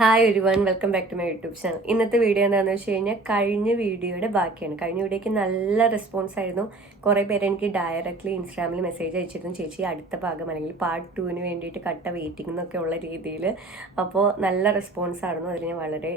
Hi everyone, welcome back to my YouTube channel. ഇന്നത്തെ video എന്താണെന്ന് വെച്ച് കഴിഞ്ഞാൽ കഴിഞ്ഞ വീഡിയോയുടെ ബാക്കിയാണ്. കഴിഞ്ഞ വീഡിയോയ്ക്ക് നല്ല റെസ്പോൺസ് ആയിരുന്നു. കുറേ പേര് എനിക്ക് ഡയറക്റ്റ്ലി ഇൻസ്റ്റാഗ്രാമിൽ മെസ്സേജ് അയച്ചിരുന്നു, ചേച്ചി അടുത്ത ഭാഗം അല്ലെങ്കിൽ പാർട്ട് 2 വേണ്ടിയിട്ട് കട്ട വെയിറ്റിംഗ് എന്നൊക്കെ ഉള്ള രീതിയിൽ. അപ്പോൾ നല്ല റെസ്പോൺസ് ആയിരുന്നു, അതിൽ ഞാൻ വളരെ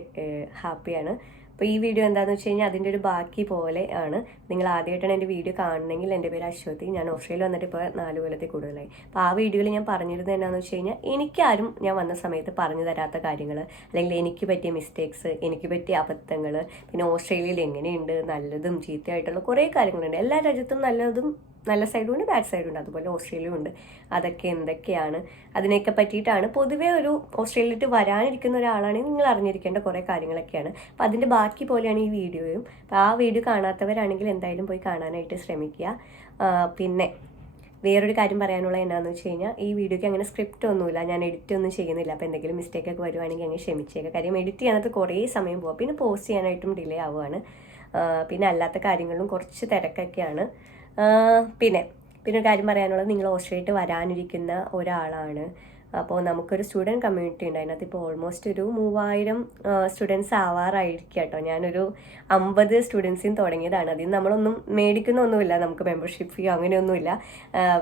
ഹാപ്പിയാണ്. അപ്പോൾ ഈ വീഡിയോ എന്താണെന്ന് വെച്ച് കഴിഞ്ഞാൽ അതിൻ്റെ ഒരു ബാക്കി പോലെ ആണ്. നിങ്ങൾ ആദ്യമായിട്ടാണ് എൻ്റെ വീഡിയോ കാണണമെങ്കിൽ എൻ്റെ പേര് അശ്വതി. ഞാൻ ഓസ്ട്രേലിയ വന്നിട്ട് ഇപ്പോൾ 4 കൊല്ലത്തിൽ കൂടുതലായി. അപ്പോൾ ആ വീഡിയോയിൽ ഞാൻ പറഞ്ഞിരുന്നത് എന്താണെന്ന് വെച്ച് കഴിഞ്ഞാൽ എനിക്കാരും ഞാൻ വന്ന സമയത്ത് പറഞ്ഞു തരാത്ത കാര്യങ്ങൾ, അല്ലെങ്കിൽ എനിക്ക് പറ്റിയ മിസ്റ്റേക്സ്, എനിക്ക് പറ്റിയ അബദ്ധങ്ങൾ, പിന്നെ ഓസ്ട്രേലിയയിൽ എങ്ങനെയുണ്ട് നല്ലതും ചീത്തയായിട്ടുള്ള കുറേ കാര്യങ്ങളുണ്ട്. എല്ലാ രാജ്യത്തും നല്ലതും നല്ല സൈഡും ഉണ്ട്, ബാഡ് സൈഡും ഉണ്ട്. അതുപോലെ ഓസ്ട്രേലിയയും ഉണ്ട്. അതൊക്കെ എന്തൊക്കെയാണ്, അതിനെയൊക്കെ പറ്റിയിട്ടാണ്. പൊതുവേ ഒരു ഓസ്ട്രേലിയയിൽ വരാനിരിക്കുന്ന ഒരാളാണെങ്കിൽ നിങ്ങൾ അറിഞ്ഞിരിക്കേണ്ട കുറേ കാര്യങ്ങളൊക്കെയാണ്. അപ്പോൾ അതിൻ്റെ ബാക്കി പോലെയാണ് ഈ വീഡിയോയും. അപ്പോൾ ആ വീഡിയോ കാണാത്തവരാണെങ്കിൽ എന്തായാലും പോയി കാണാനായിട്ട് ശ്രമിക്കുക. പിന്നെ വേറൊരു കാര്യം പറയാനുള്ള എന്നാന്ന് വെച്ച് കഴിഞ്ഞാൽ ഈ വീഡിയോയ്ക്ക് അങ്ങനെ സ്ക്രിപ്റ്റ് ഒന്നുമില്ല, ഞാൻ എഡിറ്റ് ഒന്നും ചെയ്യുന്നില്ല. അപ്പോൾ എന്തെങ്കിലും മിസ്റ്റേക്കൊക്കെ വരുവാണെങ്കിൽ അങ്ങനെ ക്ഷമിച്ചേക്കാം. കാര്യം എഡിറ്റ് ചെയ്യാനകത്ത് കുറേ സമയം പോകാം, പിന്നെ പോസ്റ്റ് ചെയ്യാനായിട്ടും ഡിലേ ആവുകയാണ്. പിന്നെ അല്ലാത്ത കാര്യങ്ങളിലും കുറച്ച് തിരക്കൊക്കെയാണ്. പിന്നെ ഒരു കാര്യം പറയാനുള്ളത്, നിങ്ങൾ ഓസ്ട്രേലിയയിൽ വരാനിരിക്കുന്ന ഒരാളാണ്. അപ്പോൾ നമുക്കൊരു സ്റ്റുഡൻറ്റ് കമ്മ്യൂണിറ്റി ഉണ്ട്. അതിനകത്ത് ഇപ്പോൾ ഓൾമോസ്റ്റ് ഒരു 3000 സ്റ്റുഡൻസ് ആവാറായിരിക്കും കേട്ടോ. ഞാനൊരു 50 സ്റ്റുഡൻസിന് തുടങ്ങിയതാണ്. അതിൽ നമ്മളൊന്നും മേടിക്കുന്നൊന്നുമില്ല, നമുക്ക് മെമ്പർഷിപ്പ് ഫീ അങ്ങനെയൊന്നുമില്ല,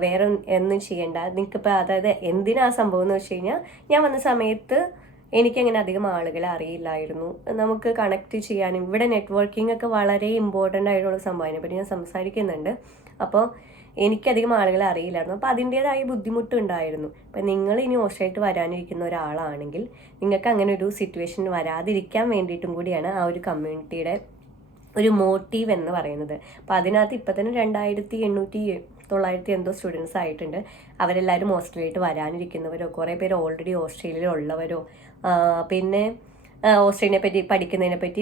വേറെ ഒന്നും ചെയ്യേണ്ട. നിങ്ങൾക്കിപ്പോൾ അതായത് എന്തിനാ സംഭവം എന്ന് വെച്ച് കഴിഞ്ഞാൽ, ഞാൻ വന്ന സമയത്ത് എനിക്കങ്ങനെ അധികം ആളുകളെ അറിയില്ലായിരുന്നു. നമുക്ക് കണക്ട് ചെയ്യാനും ഇവിടെ നെറ്റ്വർക്കിംഗ് ഒക്കെ വളരെ ഇമ്പോർട്ടൻ്റ് ആയിട്ടുള്ള സംഭവം. അതിനെപ്പറ്റി ഞാൻ സംസാരിക്കുന്നുണ്ട്. അപ്പോൾ എനിക്കധികം ആളുകളെ അറിയില്ലായിരുന്നു. അപ്പോൾ അതിൻ്റേതായ ബുദ്ധിമുട്ടുണ്ടായിരുന്നു. അപ്പം നിങ്ങൾ ഇനി ഓസ്ട്രേലിയയിൽ വരാനിരിക്കുന്ന ഒരാളാണെങ്കിൽ നിങ്ങൾക്ക് അങ്ങനെ ഒരു സിറ്റുവേഷൻ വരാതിരിക്കാൻ വേണ്ടിയിട്ടും കൂടിയാണ് ആ ഒരു കമ്മ്യൂണിറ്റിയുടെ ഒരു മോട്ടീവ് എന്ന് പറയുന്നത്. അപ്പോൾ അതിനകത്ത് ഇപ്പം തന്നെ 2800 എന്തോ സ്റ്റുഡൻസ് ആയിട്ടുണ്ട്. അവരെല്ലാവരും ഓസ്ട്രേലിയയിൽ വരാനിരിക്കുന്നവരോ, കുറേ പേര് ഓൾറെഡി ഓസ്ട്രേലിയയിൽ ഉള്ളവരോ, പിന്നെ ഓസ്ട്രേലിയനെ പറ്റി പഠിക്കുന്നതിനെ പറ്റി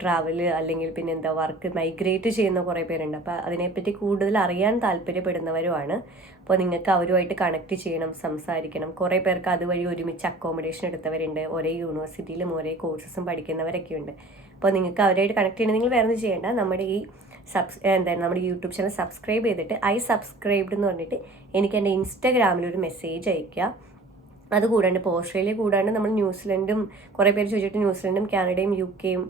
ട്രാവൽ അല്ലെങ്കിൽ പിന്നെ വർക്ക് മൈഗ്രേറ്റ് ചെയ്യുന്ന കുറേ പേരുണ്ട്. അപ്പോൾ അതിനെപ്പറ്റി കൂടുതൽ അറിയാൻ താല്പര്യപ്പെടുന്നവരുമാണ്. അപ്പോൾ നിങ്ങൾക്ക് അവരുമായിട്ട് കണക്ട് ചെയ്യണം, സംസാരിക്കണം. കുറേ പേർക്ക് അതുവഴി ഒരുമിച്ച് അക്കോമഡേഷൻ എടുത്തവരുണ്ട്, ഒരേ യൂണിവേഴ്സിറ്റിയിലും ഒരേ കോഴ്സസും പഠിക്കുന്നവരൊക്കെ ഉണ്ട്. അപ്പോൾ നിങ്ങൾക്ക് അവരുമായിട്ട് കണക്ട് ചെയ്യണം. നിങ്ങൾ വേറെ ഒന്നും ചെയ്യേണ്ട, നമ്മുടെ ഈ നമ്മുടെ യൂട്യൂബ് ചാനൽ സബ്സ്ക്രൈബ് ചെയ്തിട്ട് സബ്സ്ക്രൈബ്ഡ് എന്ന് പറഞ്ഞിട്ട് എനിക്ക് എൻ്റെ ഇൻസ്റ്റാഗ്രാമിൽ ഒരു മെസ്സേജ് അയയ്ക്കുക. അതുകൂടാണ്ട് ഇപ്പോൾ ഓസ്ട്രേലിയ കൂടാണ്ട് നമ്മൾ ന്യൂസിലൻഡും കുറേ പേര് ചോദിച്ചിട്ട് ന്യൂസിലൻഡും കാനഡയും UK-യും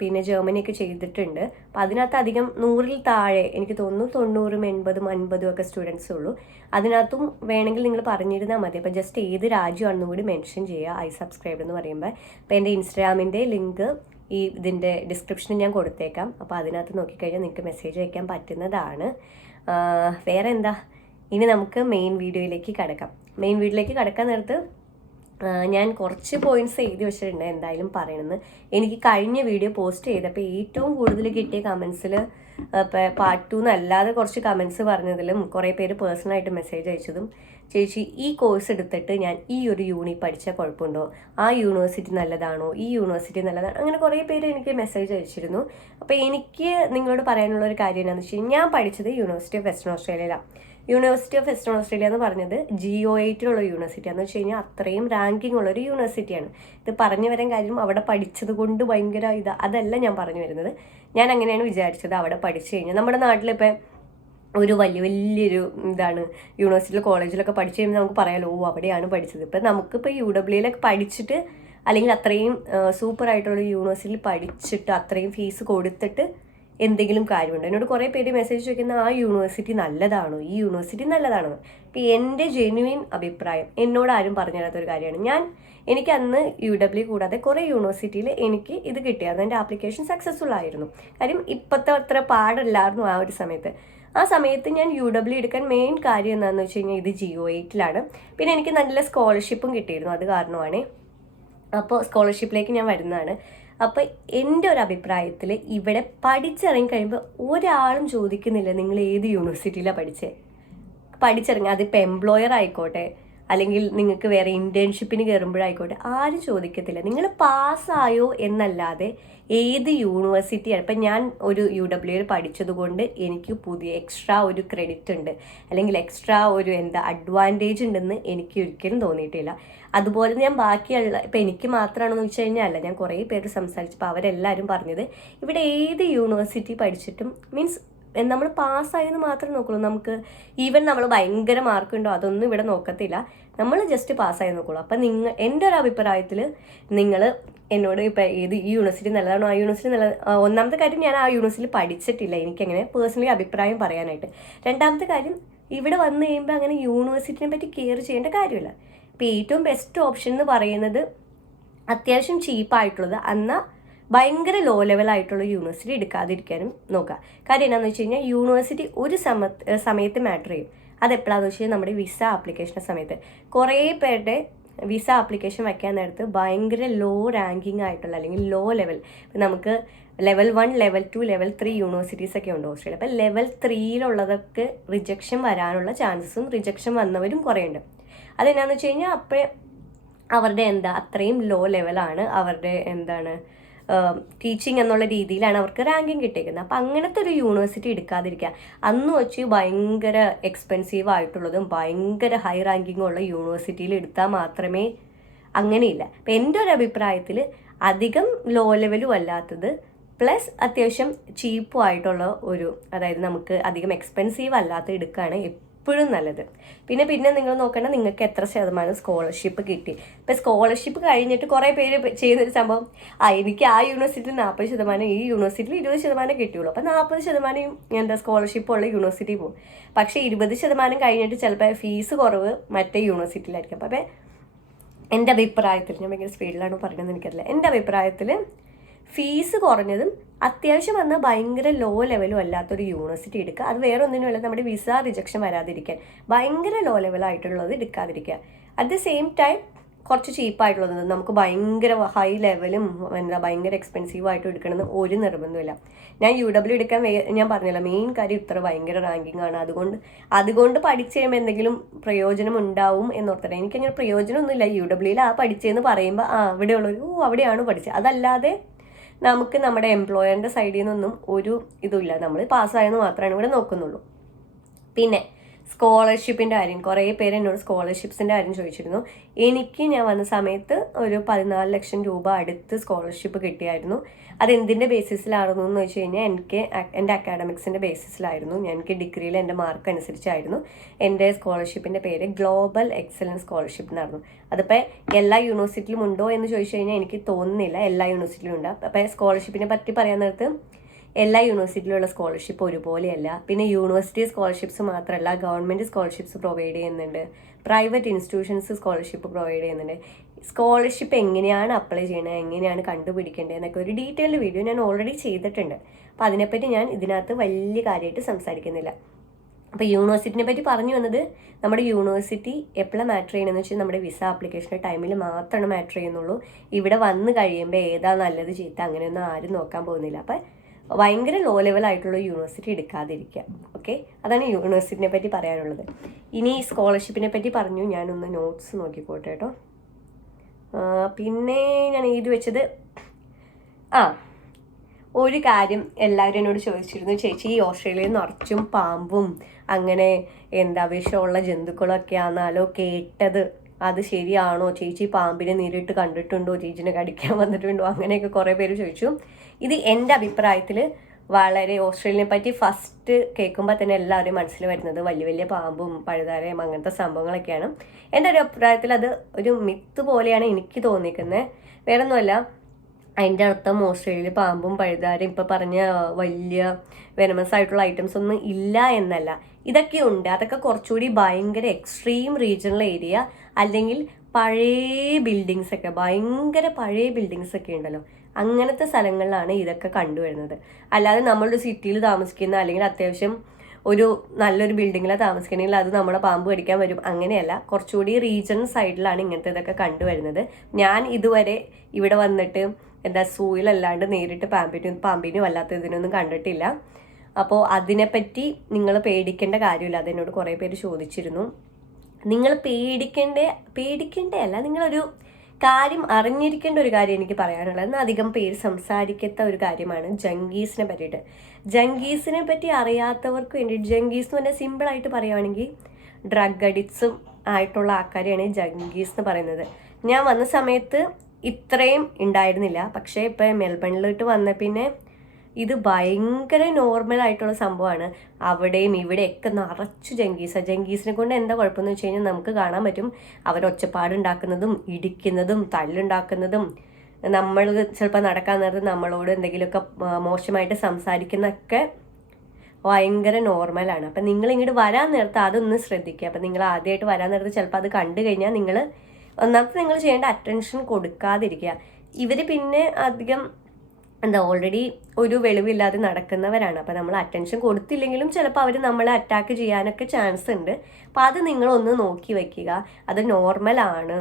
പിന്നെ ജർമ്മനിയൊക്കെ ചെയ്തിട്ടുണ്ട്. അപ്പോൾ അതിനകത്ത് അധികം 100-ൽ താഴെ എനിക്ക് തോന്നുന്നു 90, 80, 50 ഒക്കെ സ്റ്റുഡൻസ് ഉള്ളൂ. അതിനകത്തും വേണമെങ്കിൽ നിങ്ങൾ പറഞ്ഞിരുന്നാൽ മതി. അപ്പോൾ ജസ്റ്റ് ഏത് രാജ്യമാണെന്നും കൂടി മെൻഷൻ ചെയ്യുക സബ്സ്ക്രൈബ് എന്ന് പറയുമ്പോൾ. അപ്പോൾ എൻ്റെ ഇൻസ്റ്റാഗ്രാമിൻ്റെ ലിങ്ക് ഇതിൻ്റെ ഡിസ്ക്രിപ്ഷനിൽ ഞാൻ കൊടുത്തേക്കാം. അപ്പോൾ അതിനകത്ത് നോക്കിക്കഴിഞ്ഞാൽ നിങ്ങൾക്ക് മെസ്സേജ് അയക്കാൻ പറ്റുന്നതാണ്. വേറെ എന്താ, ഇനി നമുക്ക് മെയിൻ വീഡിയോയിലേക്ക് കടക്കാം. മെയിൻ വീഡിയോയിലേക്ക് കടക്കാൻ നേരത്ത് ഞാൻ കുറച്ച് പോയിന്റ്സ് എഴുതി വെച്ചിട്ടുണ്ട്, എന്തായാലും പറയണമെന്ന്. എനിക്ക് കഴിഞ്ഞ വീഡിയോ പോസ്റ്റ് ചെയ്തപ്പോൾ ഏറ്റവും കൂടുതൽ കിട്ടിയ കമൻസിൽ പാർട്ട് 2 എന്നല്ലാതെ കുറച്ച് കമൻസ് പറഞ്ഞതിലും കുറേ പേര് പേഴ്സണലായിട്ട് മെസ്സേജ് അയച്ചതും, ചേച്ചി ഈ കോഴ്സ് എടുത്തിട്ട് ഞാൻ ഈ ഒരു പഠിച്ചാൽ കുഴപ്പമുണ്ടോ, ആ യൂണിവേഴ്സിറ്റി നല്ലതാണോ, ഈ യൂണിവേഴ്സിറ്റി നല്ലതാണോ, അങ്ങനെ കുറേ പേര് എനിക്ക് മെസ്സേജ് അയച്ചിരുന്നു. അപ്പോൾ എനിക്ക് നിങ്ങളോട് പറയാനുള്ള ഒരു കാര്യം എന്താണെന്ന് വെച്ച് കഴിഞ്ഞാൽ, ഞാൻ പഠിച്ചത് യൂണിവേഴ്സിറ്റി ഓഫ് വെസ്റ്റേൺ ഓസ്ട്രേലിയയിലാണ്. യൂണിവേഴ്സിറ്റി ഓഫ് വെസ്റ്റേൺ ഓസ്ട്രേലിയ എന്ന് പറഞ്ഞത് GO8-ലുള്ള യൂണിവേഴ്സിറ്റിയാണെന്ന് വെച്ച് കഴിഞ്ഞാൽ അത്രയും റാങ്കിങ് ഉള്ളൊരു യൂണിവേഴ്സിറ്റിയാണ്. ഇത് പറഞ്ഞു വരാൻ കാര്യം അവിടെ പഠിച്ചത് കൊണ്ട് ഭയങ്കര അതല്ല ഞാൻ പറഞ്ഞു വരുന്നത്. ഞാൻ അങ്ങനെയാണ് വിചാരിച്ചത്. അവിടെ പഠിച്ചു കഴിഞ്ഞാൽ നമ്മുടെ നാട്ടിലിപ്പോൾ ഒരു വലിയൊരു യൂണിവേഴ്സിറ്റിയിൽ കോളേജിലൊക്കെ പഠിച്ചു കഴിയുമ്പോൾ നമുക്ക് പറയാമല്ലോ, അവിടെയാണ് പഠിച്ചത്. ഇപ്പം നമുക്കിപ്പോൾ UW-ലൊക്കെ പഠിച്ചിട്ട് അല്ലെങ്കിൽ അത്രയും സൂപ്പറായിട്ടുള്ള യൂണിവേഴ്സിറ്റിയിൽ പഠിച്ചിട്ട് അത്രയും ഫീസ് കൊടുത്തിട്ട് എന്തെങ്കിലും കാര്യമുണ്ട്. എന്നോട് കുറേ പേര് മെസ്സേജ് ചോദിക്കുന്ന ആ യൂണിവേഴ്സിറ്റി നല്ലതാണോ, ഈ യൂണിവേഴ്സിറ്റി നല്ലതാണോ. ഇപ്പം എൻ്റെ ജെന്യുവിൻ അഭിപ്രായം, എന്നോട് ആരും പറഞ്ഞു തരാത്തൊരു കാര്യമാണ്. എനിക്ക് അന്ന് UW കൂടാതെ കുറേ യൂണിവേഴ്സിറ്റിയിൽ എനിക്ക് ഇത് കിട്ടിയായിരുന്നു. എൻ്റെ ആപ്ലിക്കേഷൻ സക്സസ്ഫുൾ ആയിരുന്നു. കാര്യം ഇപ്പോഴത്തെ അത്ര പാടില്ലായിരുന്നു ആ ഒരു സമയത്ത്. ആ സമയത്ത് ഞാൻ UW എടുക്കാൻ മെയിൻ കാര്യം എന്താണെന്ന് വെച്ച് കഴിഞ്ഞാൽ ഇത് GO8-ലാണ്. പിന്നെ എനിക്ക് നല്ല സ്കോളർഷിപ്പും കിട്ടിയിരുന്നു, അത് കാരണമാണ്. അപ്പോൾ സ്കോളർഷിപ്പിലേക്ക് ഞാൻ വരുന്നതാണ്. അപ്പോൾ എൻ്റെ ഒരു അഭിപ്രായത്തിൽ ഇവിടെ പഠിച്ചിറങ്ങി കഴിയുമ്പോൾ ഒരാളും ചോദിക്കുന്നില്ല നിങ്ങൾ ഏത് യൂണിവേഴ്സിറ്റിയിലാണ് പഠിച്ചിറങ്ങി. അതിപ്പോൾ എംപ്ലോയർ ആയിക്കോട്ടെ അല്ലെങ്കിൽ നിങ്ങൾക്ക് വേറെ ഇൻറ്റേൺഷിപ്പിന് കയറുമ്പോഴായിക്കോട്ടെ, ആരും ചോദിക്കത്തില്ല. നിങ്ങൾ പാസ്സായോ എന്നല്ലാതെ ഏത് യൂണിവേഴ്സിറ്റിയാണ്. ഇപ്പം ഞാൻ ഒരു UW-ൽ പഠിച്ചതുകൊണ്ട് എനിക്ക് പുതിയ എക്സ്ട്രാ ഒരു ക്രെഡിറ്റ് ഉണ്ട് അല്ലെങ്കിൽ എക്സ്ട്രാ ഒരു അഡ്വാൻറ്റേജ് ഉണ്ടെന്ന് എനിക്ക് ഒരിക്കലും തോന്നിയിട്ടില്ല. അതുപോലെ ഞാൻ ബാക്കിയുള്ള ഇപ്പം എനിക്ക് മാത്രമാണെന്ന് വെച്ച് കഴിഞ്ഞാൽ അല്ല, ഞാൻ കുറേ പേര് സംസാരിച്ചപ്പോൾ അവരെല്ലാവരും പറഞ്ഞത് ഇവിടെ ഏത് യൂണിവേഴ്സിറ്റി പഠിച്ചിട്ടും മീൻസ് നമ്മൾ പാസ്സായെന്ന് മാത്രമേ നോക്കുള്ളൂ. നമുക്ക് ഈവൻ നമ്മൾ ഭയങ്കര മാർക്കുണ്ടോ അതൊന്നും ഇവിടെ നോക്കത്തില്ല. നമ്മൾ ജസ്റ്റ് പാസ്സായി നോക്കുള്ളൂ. അപ്പം എൻ്റെ ഒരു അഭിപ്രായത്തിൽ നിങ്ങൾ എന്നോട് ഇപ്പം ഈ യൂണിവേഴ്സിറ്റി നല്ലതാണോ ആ യൂണിവേഴ്സിറ്റി നല്ല, ഒന്നാമത്തെ കാര്യം ഞാൻ ആ യൂണിവേഴ്സിറ്റിയിൽ പഠിച്ചിട്ടില്ല, എനിക്കങ്ങനെ പേഴ്സണലി അഭിപ്രായം പറയാനായിട്ട്. രണ്ടാമത്തെ കാര്യം, ഇവിടെ വന്നു കഴിയുമ്പോൾ അങ്ങനെ യൂണിവേഴ്സിറ്റിനെ പറ്റി കെയർ ചെയ്യേണ്ട കാര്യമില്ല. ഇപ്പം ഏറ്റവും ബെസ്റ്റ് ഓപ്ഷൻ എന്ന് പറയുന്നത് അത്യാവശ്യം ചീപ്പായിട്ടുള്ളത്, എന്നാൽ ഭയങ്കര ലോ ലെവലായിട്ടുള്ള യൂണിവേഴ്സിറ്റി എടുക്കാതിരിക്കാനും നോക്കുക. കാര്യം എന്താണെന്ന് വെച്ച് കഴിഞ്ഞാൽ യൂണിവേഴ്സിറ്റി ഒരു സമയത്ത് മാറ്റർ ചെയ്യും. അതെപ്പോഴാണെന്ന് വെച്ച് കഴിഞ്ഞാൽ നമ്മുടെ വിസ ആപ്ലിക്കേഷൻ്റെ സമയത്ത് കുറേ പേരുടെ വിസ ആപ്ലിക്കേഷൻ വയ്ക്കാൻ നേരത്ത് ഭയങ്കര ലോ റാങ്കിങ് ആയിട്ടുള്ള അല്ലെങ്കിൽ ലോ ലെവൽ, നമുക്ക് ലെവൽ 1, ലെവൽ 2, ലെവൽ 3 യൂണിവേഴ്സിറ്റീസ് ഒക്കെ ഉണ്ട് ഓസ്ട്രേലിയ. അപ്പം ലെവൽ 3യിലുള്ളതൊക്കെ റിജക്ഷൻ വരാനുള്ള ചാൻസസും റിജക്ഷൻ വന്നവരും കുറേ ഉണ്ട്. അതെന്നാന്ന് വെച്ച് കഴിഞ്ഞാൽ അപ്പോൾ അവരുടെ അത്രയും ലോ ലെവലാണ് അവരുടെ ടീച്ചിങ് എന്നുള്ള രീതിയിലാണ് അവർക്ക് റാങ്കിങ് കിട്ടിയിരിക്കുന്നത്. അപ്പം അങ്ങനത്തെ ഒരു യൂണിവേഴ്സിറ്റി എടുക്കാതിരിക്കുക. അന്ന് വെച്ച് ഭയങ്കര എക്സ്പെൻസീവ് ആയിട്ടുള്ളതും ഭയങ്കര ഹൈ റാങ്കിങ്ങും ഉള്ള യൂണിവേഴ്സിറ്റിയിൽ എടുത്താൽ മാത്രമേ, അങ്ങനെയില്ല. അപ്പം എൻ്റെ ഒരു അഭിപ്രായത്തിൽ അധികം ലോ ലെവലും അല്ലാത്തത് പ്ലസ് അത്യാവശ്യം ചീപ്പും ആയിട്ടുള്ള ഒരു, അതായത് നമുക്ക് അധികം എക്സ്പെൻസീവ് അല്ലാത്ത എടുക്കുകയാണ് എപ്പോഴും നല്ലത്. പിന്നെ നിങ്ങൾ നോക്കേണ്ട നിങ്ങൾക്ക് എത്ര ശതമാനം സ്കോളർഷിപ്പ് കിട്ടി. ഇപ്പം സ്കോളർഷിപ്പ് കഴിഞ്ഞിട്ട് കുറേ പേര് ചെയ്യുന്നൊരു സംഭവം, എനിക്ക് ആ യൂണിവേഴ്സിറ്റിയിൽ 40%, ഈ യൂണിവേഴ്സിറ്റിയിൽ 20% കിട്ടിയുള്ളൂ, അപ്പം 40% സ്കോളർഷിപ്പ് ഉള്ള യൂണിവേഴ്സിറ്റി പോകും. പക്ഷേ 20% കഴിഞ്ഞിട്ട് ചിലപ്പോൾ ഫീസ് കുറവ് മറ്റേ യൂണിവേഴ്സിറ്റിയിലായിരിക്കും. അപ്പം എൻ്റെ അഭിപ്രായത്തിൽ, ഞാൻ ഭയങ്കര സ്പീഡിലാണ് പറയുന്നത് എനിക്കറിയില്ല, എൻ്റെ അഭിപ്രായത്തിൽ ഫീസ് കുറഞ്ഞതും അത്യാവശ്യം വന്നാൽ ഭയങ്കര ലോ ലെവലും അല്ലാത്തൊരു യൂണിവേഴ്സിറ്റി എടുക്കുക. അത് വേറെ ഒന്നിനുമല്ല, നമ്മുടെ വിസ റിജക്ഷൻ വരാതിരിക്കാൻ ഭയങ്കര ലോ ലെവലായിട്ടുള്ളത് എടുക്കാതിരിക്കുക. അറ്റ് ദ സെയിം ടൈം കുറച്ച് ചീപ്പായിട്ടുള്ളത്, നമുക്ക് ഭയങ്കര ഹൈ ലെവലും ഭയങ്കര എക്സ്പെൻസീവായിട്ടും എടുക്കണമെന്ന് ഒരു നിർബന്ധമില്ല. ഞാൻ UW എടുക്കാൻ ഞാൻ പറഞ്ഞില്ല, മെയിൻ കാര്യം ഇത്ര ഭയങ്കര റാങ്കിങ് ആണ്, അതുകൊണ്ട് പഠിച്ചു കഴിയുമ്പോൾ എന്തെങ്കിലും പ്രയോജനം ഉണ്ടാവും എന്നോർത്തട്ടെ. എനിക്കങ്ങനെ പ്രയോജനമൊന്നുമില്ല. UWയിൽ പഠിച്ചതെന്ന് പറയുമ്പോൾ ഇവിടെയുള്ളൊരു അവിടെയാണ് പഠിച്ചത്. അതല്ലാതെ നമുക്ക് നമ്മുടെ എംപ്ലോയറിൻ്റെ സൈഡിൽ നിന്നൊന്നും ഒരു ഇതുമില്ല, നമ്മൾ പാസ്സായെന്ന് മാത്രമാണ് ഇവിടെ നോക്കുന്നുള്ളൂ. പിന്നെ സ്കോളർഷിപ്പിൻ്റെ കാര്യം, കുറേ പേര് എന്നോട് സ്കോളർഷിപ്സിൻ്റെ കാര്യം ചോദിച്ചിരുന്നു. ഞാൻ വന്ന സമയത്ത് ഒരു 14 ലക്ഷം രൂപ അടുത്ത് സ്കോളർഷിപ്പ് കിട്ടിയായിരുന്നു. അതെന്തിൻ്റെ ബേസിസിലായിരുന്നു എന്ന് വെച്ച് കഴിഞ്ഞാൽ എൻ്റെ അക്കാഡമിക്സിൻ്റെ ബേസിസിലായിരുന്നു. എനിക്ക് ഡിഗ്രിയിൽ എൻ്റെ മാർക്ക് അനുസരിച്ചായിരുന്നു. എൻ്റെ സ്കോളർഷിപ്പിൻ്റെ പേര് ഗ്ലോബൽ എക്സലൻസ് സ്കോളർഷിപ്പ് എന്നായിരുന്നു. അതിപ്പോൾ എല്ലാ യൂണിവേഴ്സിറ്റിയിലും ഉണ്ടോ എന്ന് ചോദിച്ചു കഴിഞ്ഞാൽ എനിക്ക് തോന്നുന്നില്ല എല്ലാ യൂണിവേഴ്സിറ്റിയിലും ഉണ്ട്. അപ്പോൾ സ്കോളർഷിപ്പിനെ പറ്റി പറയാൻ നേരത്ത് എല്ലാ യൂണിവേഴ്സിറ്റിയിലുള്ള സ്കോളർഷിപ്പ് ഒരുപോലെയല്ല. പിന്നെ യൂണിവേഴ്സിറ്റി സ്കോളർഷിപ്സ് മാത്രമല്ല, ഗവൺമെൻറ് സ്കോളർഷിപ്സ് പ്രൊവൈഡ് ചെയ്യുന്നുണ്ട്, പ്രൈവറ്റ് ഇൻസ്റ്റിറ്റ്യൂഷൻസ് സ്കോളർഷിപ്പ് പ്രൊവൈഡ് ചെയ്യുന്നുണ്ട്. സ്കോളർഷിപ്പ് എങ്ങനെയാണ് അപ്ലൈ ചെയ്യണത്, എങ്ങനെയാണ് കണ്ടുപിടിക്കേണ്ടത് എന്നൊക്കെ ഒരു ഡീറ്റെയിൽഡ് വീഡിയോ ഞാൻ ഓൾറെഡി ചെയ്തിട്ടുണ്ട്. അപ്പോൾ അതിനെപ്പറ്റി ഞാൻ ഇതിനകത്ത് വലിയ കാര്യമായിട്ട് സംസാരിക്കുന്നില്ല. അപ്പോൾ യൂണിവേഴ്സിറ്റിനെ പറ്റി പറഞ്ഞു വന്നത്, നമ്മുടെ യൂണിവേഴ്സിറ്റി എപ്പോഴാണ് മാറ്റർ ചെയ്യണമെന്ന് വെച്ചാൽ നമ്മുടെ വിസ ആപ്ലിക്കേഷൻ്റെ ടൈമിൽ മാത്രമാണ് മാറ്റർ ചെയ്യുന്നുള്ളൂ. ഇവിടെ വന്ന് കഴിയുമ്പോൾ ഏതാ നല്ലത് ചീത്ത അങ്ങനെയൊന്നും ആരും നോക്കാൻ പോകുന്നില്ല. അപ്പം ഭയങ്കര ലോ ലെവലായിട്ടുള്ള യൂണിവേഴ്സിറ്റി എടുക്കാതിരിക്കുക. ഓക്കെ, അതാണ് യൂണിവേഴ്സിറ്റിനെ പറ്റി പറയാനുള്ളത്. ഇനി സ്കോളർഷിപ്പിനെ പറ്റി പറഞ്ഞു, ഞാനൊന്ന് നോട്ട്സ് നോക്കിക്കോട്ടെ കേട്ടോ. പിന്നെ ഞാൻ എഴുതി വെച്ചത്, ഒരു കാര്യം എല്ലാവരും എന്നോട് ചോദിച്ചിരുന്നു, ചേച്ചി ഈ ഓസ്ട്രേലിയയിൽ നിറച്ചും പാമ്പും അങ്ങനെ വിഷമുള്ള ജന്തുക്കളൊക്കെ ആണെന്നാലോ കേട്ടത്, അത് ശരിയാണോ ചേച്ചി? പാമ്പിനെ നേരിട്ട് കണ്ടിട്ടുണ്ടോ? ചേച്ചിനെ കടിക്കാൻ വന്നിട്ടുണ്ടോ? അങ്ങനെയൊക്കെ കുറേ പേര് ചോദിച്ചു. ഇത് എൻ്റെ അഭിപ്രായത്തിൽ വളരെ, ഓസ്ട്രേലിയനെ പറ്റി ഫസ്റ്റ് കേൾക്കുമ്പോൾ തന്നെ എല്ലാവരുടെയും മനസ്സിൽ വരുന്നത് വലിയ വലിയ പാമ്പും പഴുതാരയും അങ്ങനത്തെ സംഭവങ്ങളൊക്കെയാണ്. എൻ്റെ ഒരു അഭിപ്രായത്തിൽ അത് ഒരു മിത്ത് പോലെയാണ് എനിക്ക് തോന്നിക്കുന്നത്. വേറെ ഒന്നുമല്ല, അതിൻ്റെ അർത്ഥം ഓസ്ട്രേലിയയിൽ പാമ്പും പഴുതാരയും ഇപ്പം പറഞ്ഞ വലിയ വെനമസ് ആയിട്ടുള്ള ഐറ്റംസ് ഒന്നും ഇല്ല എന്നല്ല. ഇതൊക്കെ ഉണ്ട്, അതൊക്കെ കുറച്ചുകൂടി ഭയങ്കര എക്സ്ട്രീം റീജിയണൽ ഏരിയ അല്ലെങ്കിൽ പഴയ ബിൽഡിങ്സ് ഒക്കെ, ഭയങ്കര പഴയ ബിൽഡിങ്സ് ഒക്കെ ഉണ്ടല്ലോ, അങ്ങനത്തെ സ്ഥലങ്ങളിലാണ് ഇതൊക്കെ കണ്ടുവരുന്നത്. അല്ലാതെ നമ്മളൊരു സിറ്റിയിൽ താമസിക്കുന്ന അല്ലെങ്കിൽ അത്യാവശ്യം ഒരു നല്ലൊരു ബിൽഡിങ്ങിലാണ് താമസിക്കണമെങ്കിൽ അത് നമ്മളെ പാമ്പ് കടിക്കാൻ വരും, അങ്ങനെയല്ല. കുറച്ചുകൂടി റീജിയണൽ സൈഡിലാണ് ഇങ്ങനത്തെ ഇതൊക്കെ കണ്ടുവരുന്നത്. ഞാൻ ഇതുവരെ ഇവിടെ വന്നിട്ട് സൂയിലല്ലാണ്ട് നേരിട്ട് പാമ്പിനും അല്ലാത്ത ഇതിനൊന്നും കണ്ടിട്ടില്ല. അപ്പോൾ അതിനെപ്പറ്റി നിങ്ങൾ പേടിക്കേണ്ട കാര്യമില്ല. അതെന്നോട് കുറേ പേര് ചോദിച്ചിരുന്നു. നിങ്ങൾ പേടിക്കേണ്ടതല്ല, നിങ്ങളൊരു കാര്യം അറിഞ്ഞിരിക്കേണ്ട ഒരു കാര്യം എനിക്ക് പറയാനുള്ളത്, എന്നാൽ അധികം പേര് സംസാരിക്കാത്ത ഒരു കാര്യമാണ് ജങ്കീസിനെ പറ്റിയിട്ട്. ജങ്കീസിനെ പറ്റി അറിയാത്തവർക്ക് വേണ്ടിയിട്ട്, ജങ്കീസ് എന്ന് പറഞ്ഞാൽ സിമ്പിളായിട്ട് പറയുകയാണെങ്കിൽ ഡ്രഗ് അഡിക്ട്സും ആയിട്ടുള്ള ആൾക്കാരെയാണ് ജങ്കീസ് എന്ന് പറയുന്നത്. ഞാൻ വന്ന സമയത്ത് ഇത്രയും ഉണ്ടായിരുന്നില്ല, പക്ഷേ ഇപ്പം മെൽബണിലോട്ട് വന്ന പിന്നെ ഇത് ഭയങ്കര നോർമൽ ആയിട്ടുള്ള സംഭവമാണ്. അവിടെയും ഇവിടെയൊക്കെ നിറച്ചു ജംഗീസിനെ കൊണ്ട് എന്താ കുഴപ്പമെന്ന് വെച്ച് കഴിഞ്ഞാൽ നമുക്ക് കാണാൻ പറ്റും അവർ ഒച്ചപ്പാടുണ്ടാക്കുന്നതും ഇടിക്കുന്നതും തല്ലുണ്ടാക്കുന്നതും നമ്മൾ ചിലപ്പോൾ നടക്കാൻ നേരത്ത് നമ്മളോട് എന്തെങ്കിലുമൊക്കെ മോശമായിട്ട് സംസാരിക്കുന്നതൊക്കെ ഭയങ്കര നോർമലാണ്. അപ്പം നിങ്ങൾ ഇങ്ങോട്ട് വരാൻ നേരത്ത് അതൊന്ന് ശ്രദ്ധിക്കുക. അപ്പം നിങ്ങൾ ആദ്യമായിട്ട് വരാൻ നേരത്ത് ചിലപ്പോൾ അത് കണ്ടു കഴിഞ്ഞാൽ നിങ്ങൾ ഒന്നാമത്തെ നിങ്ങൾ ചെയ്യേണ്ട അറ്റൻഷൻ കൊടുക്കാതിരിക്കുക. ഇവർ പിന്നെ അധികം ഓൾറെഡി ഒരു വെളിവില്ലാതെ നടക്കുന്നവരാണ്. അപ്പോൾ നമ്മൾ അറ്റൻഷൻ കൊടുത്തില്ലെങ്കിലും ചിലപ്പോൾ അവർ നമ്മളെ അറ്റാക്ക് ചെയ്യാനൊക്കെ ചാൻസ് ഉണ്ട്. അപ്പോൾ അത് നിങ്ങളൊന്ന് നോക്കി വയ്ക്കുക. അത് നോർമലാണ്.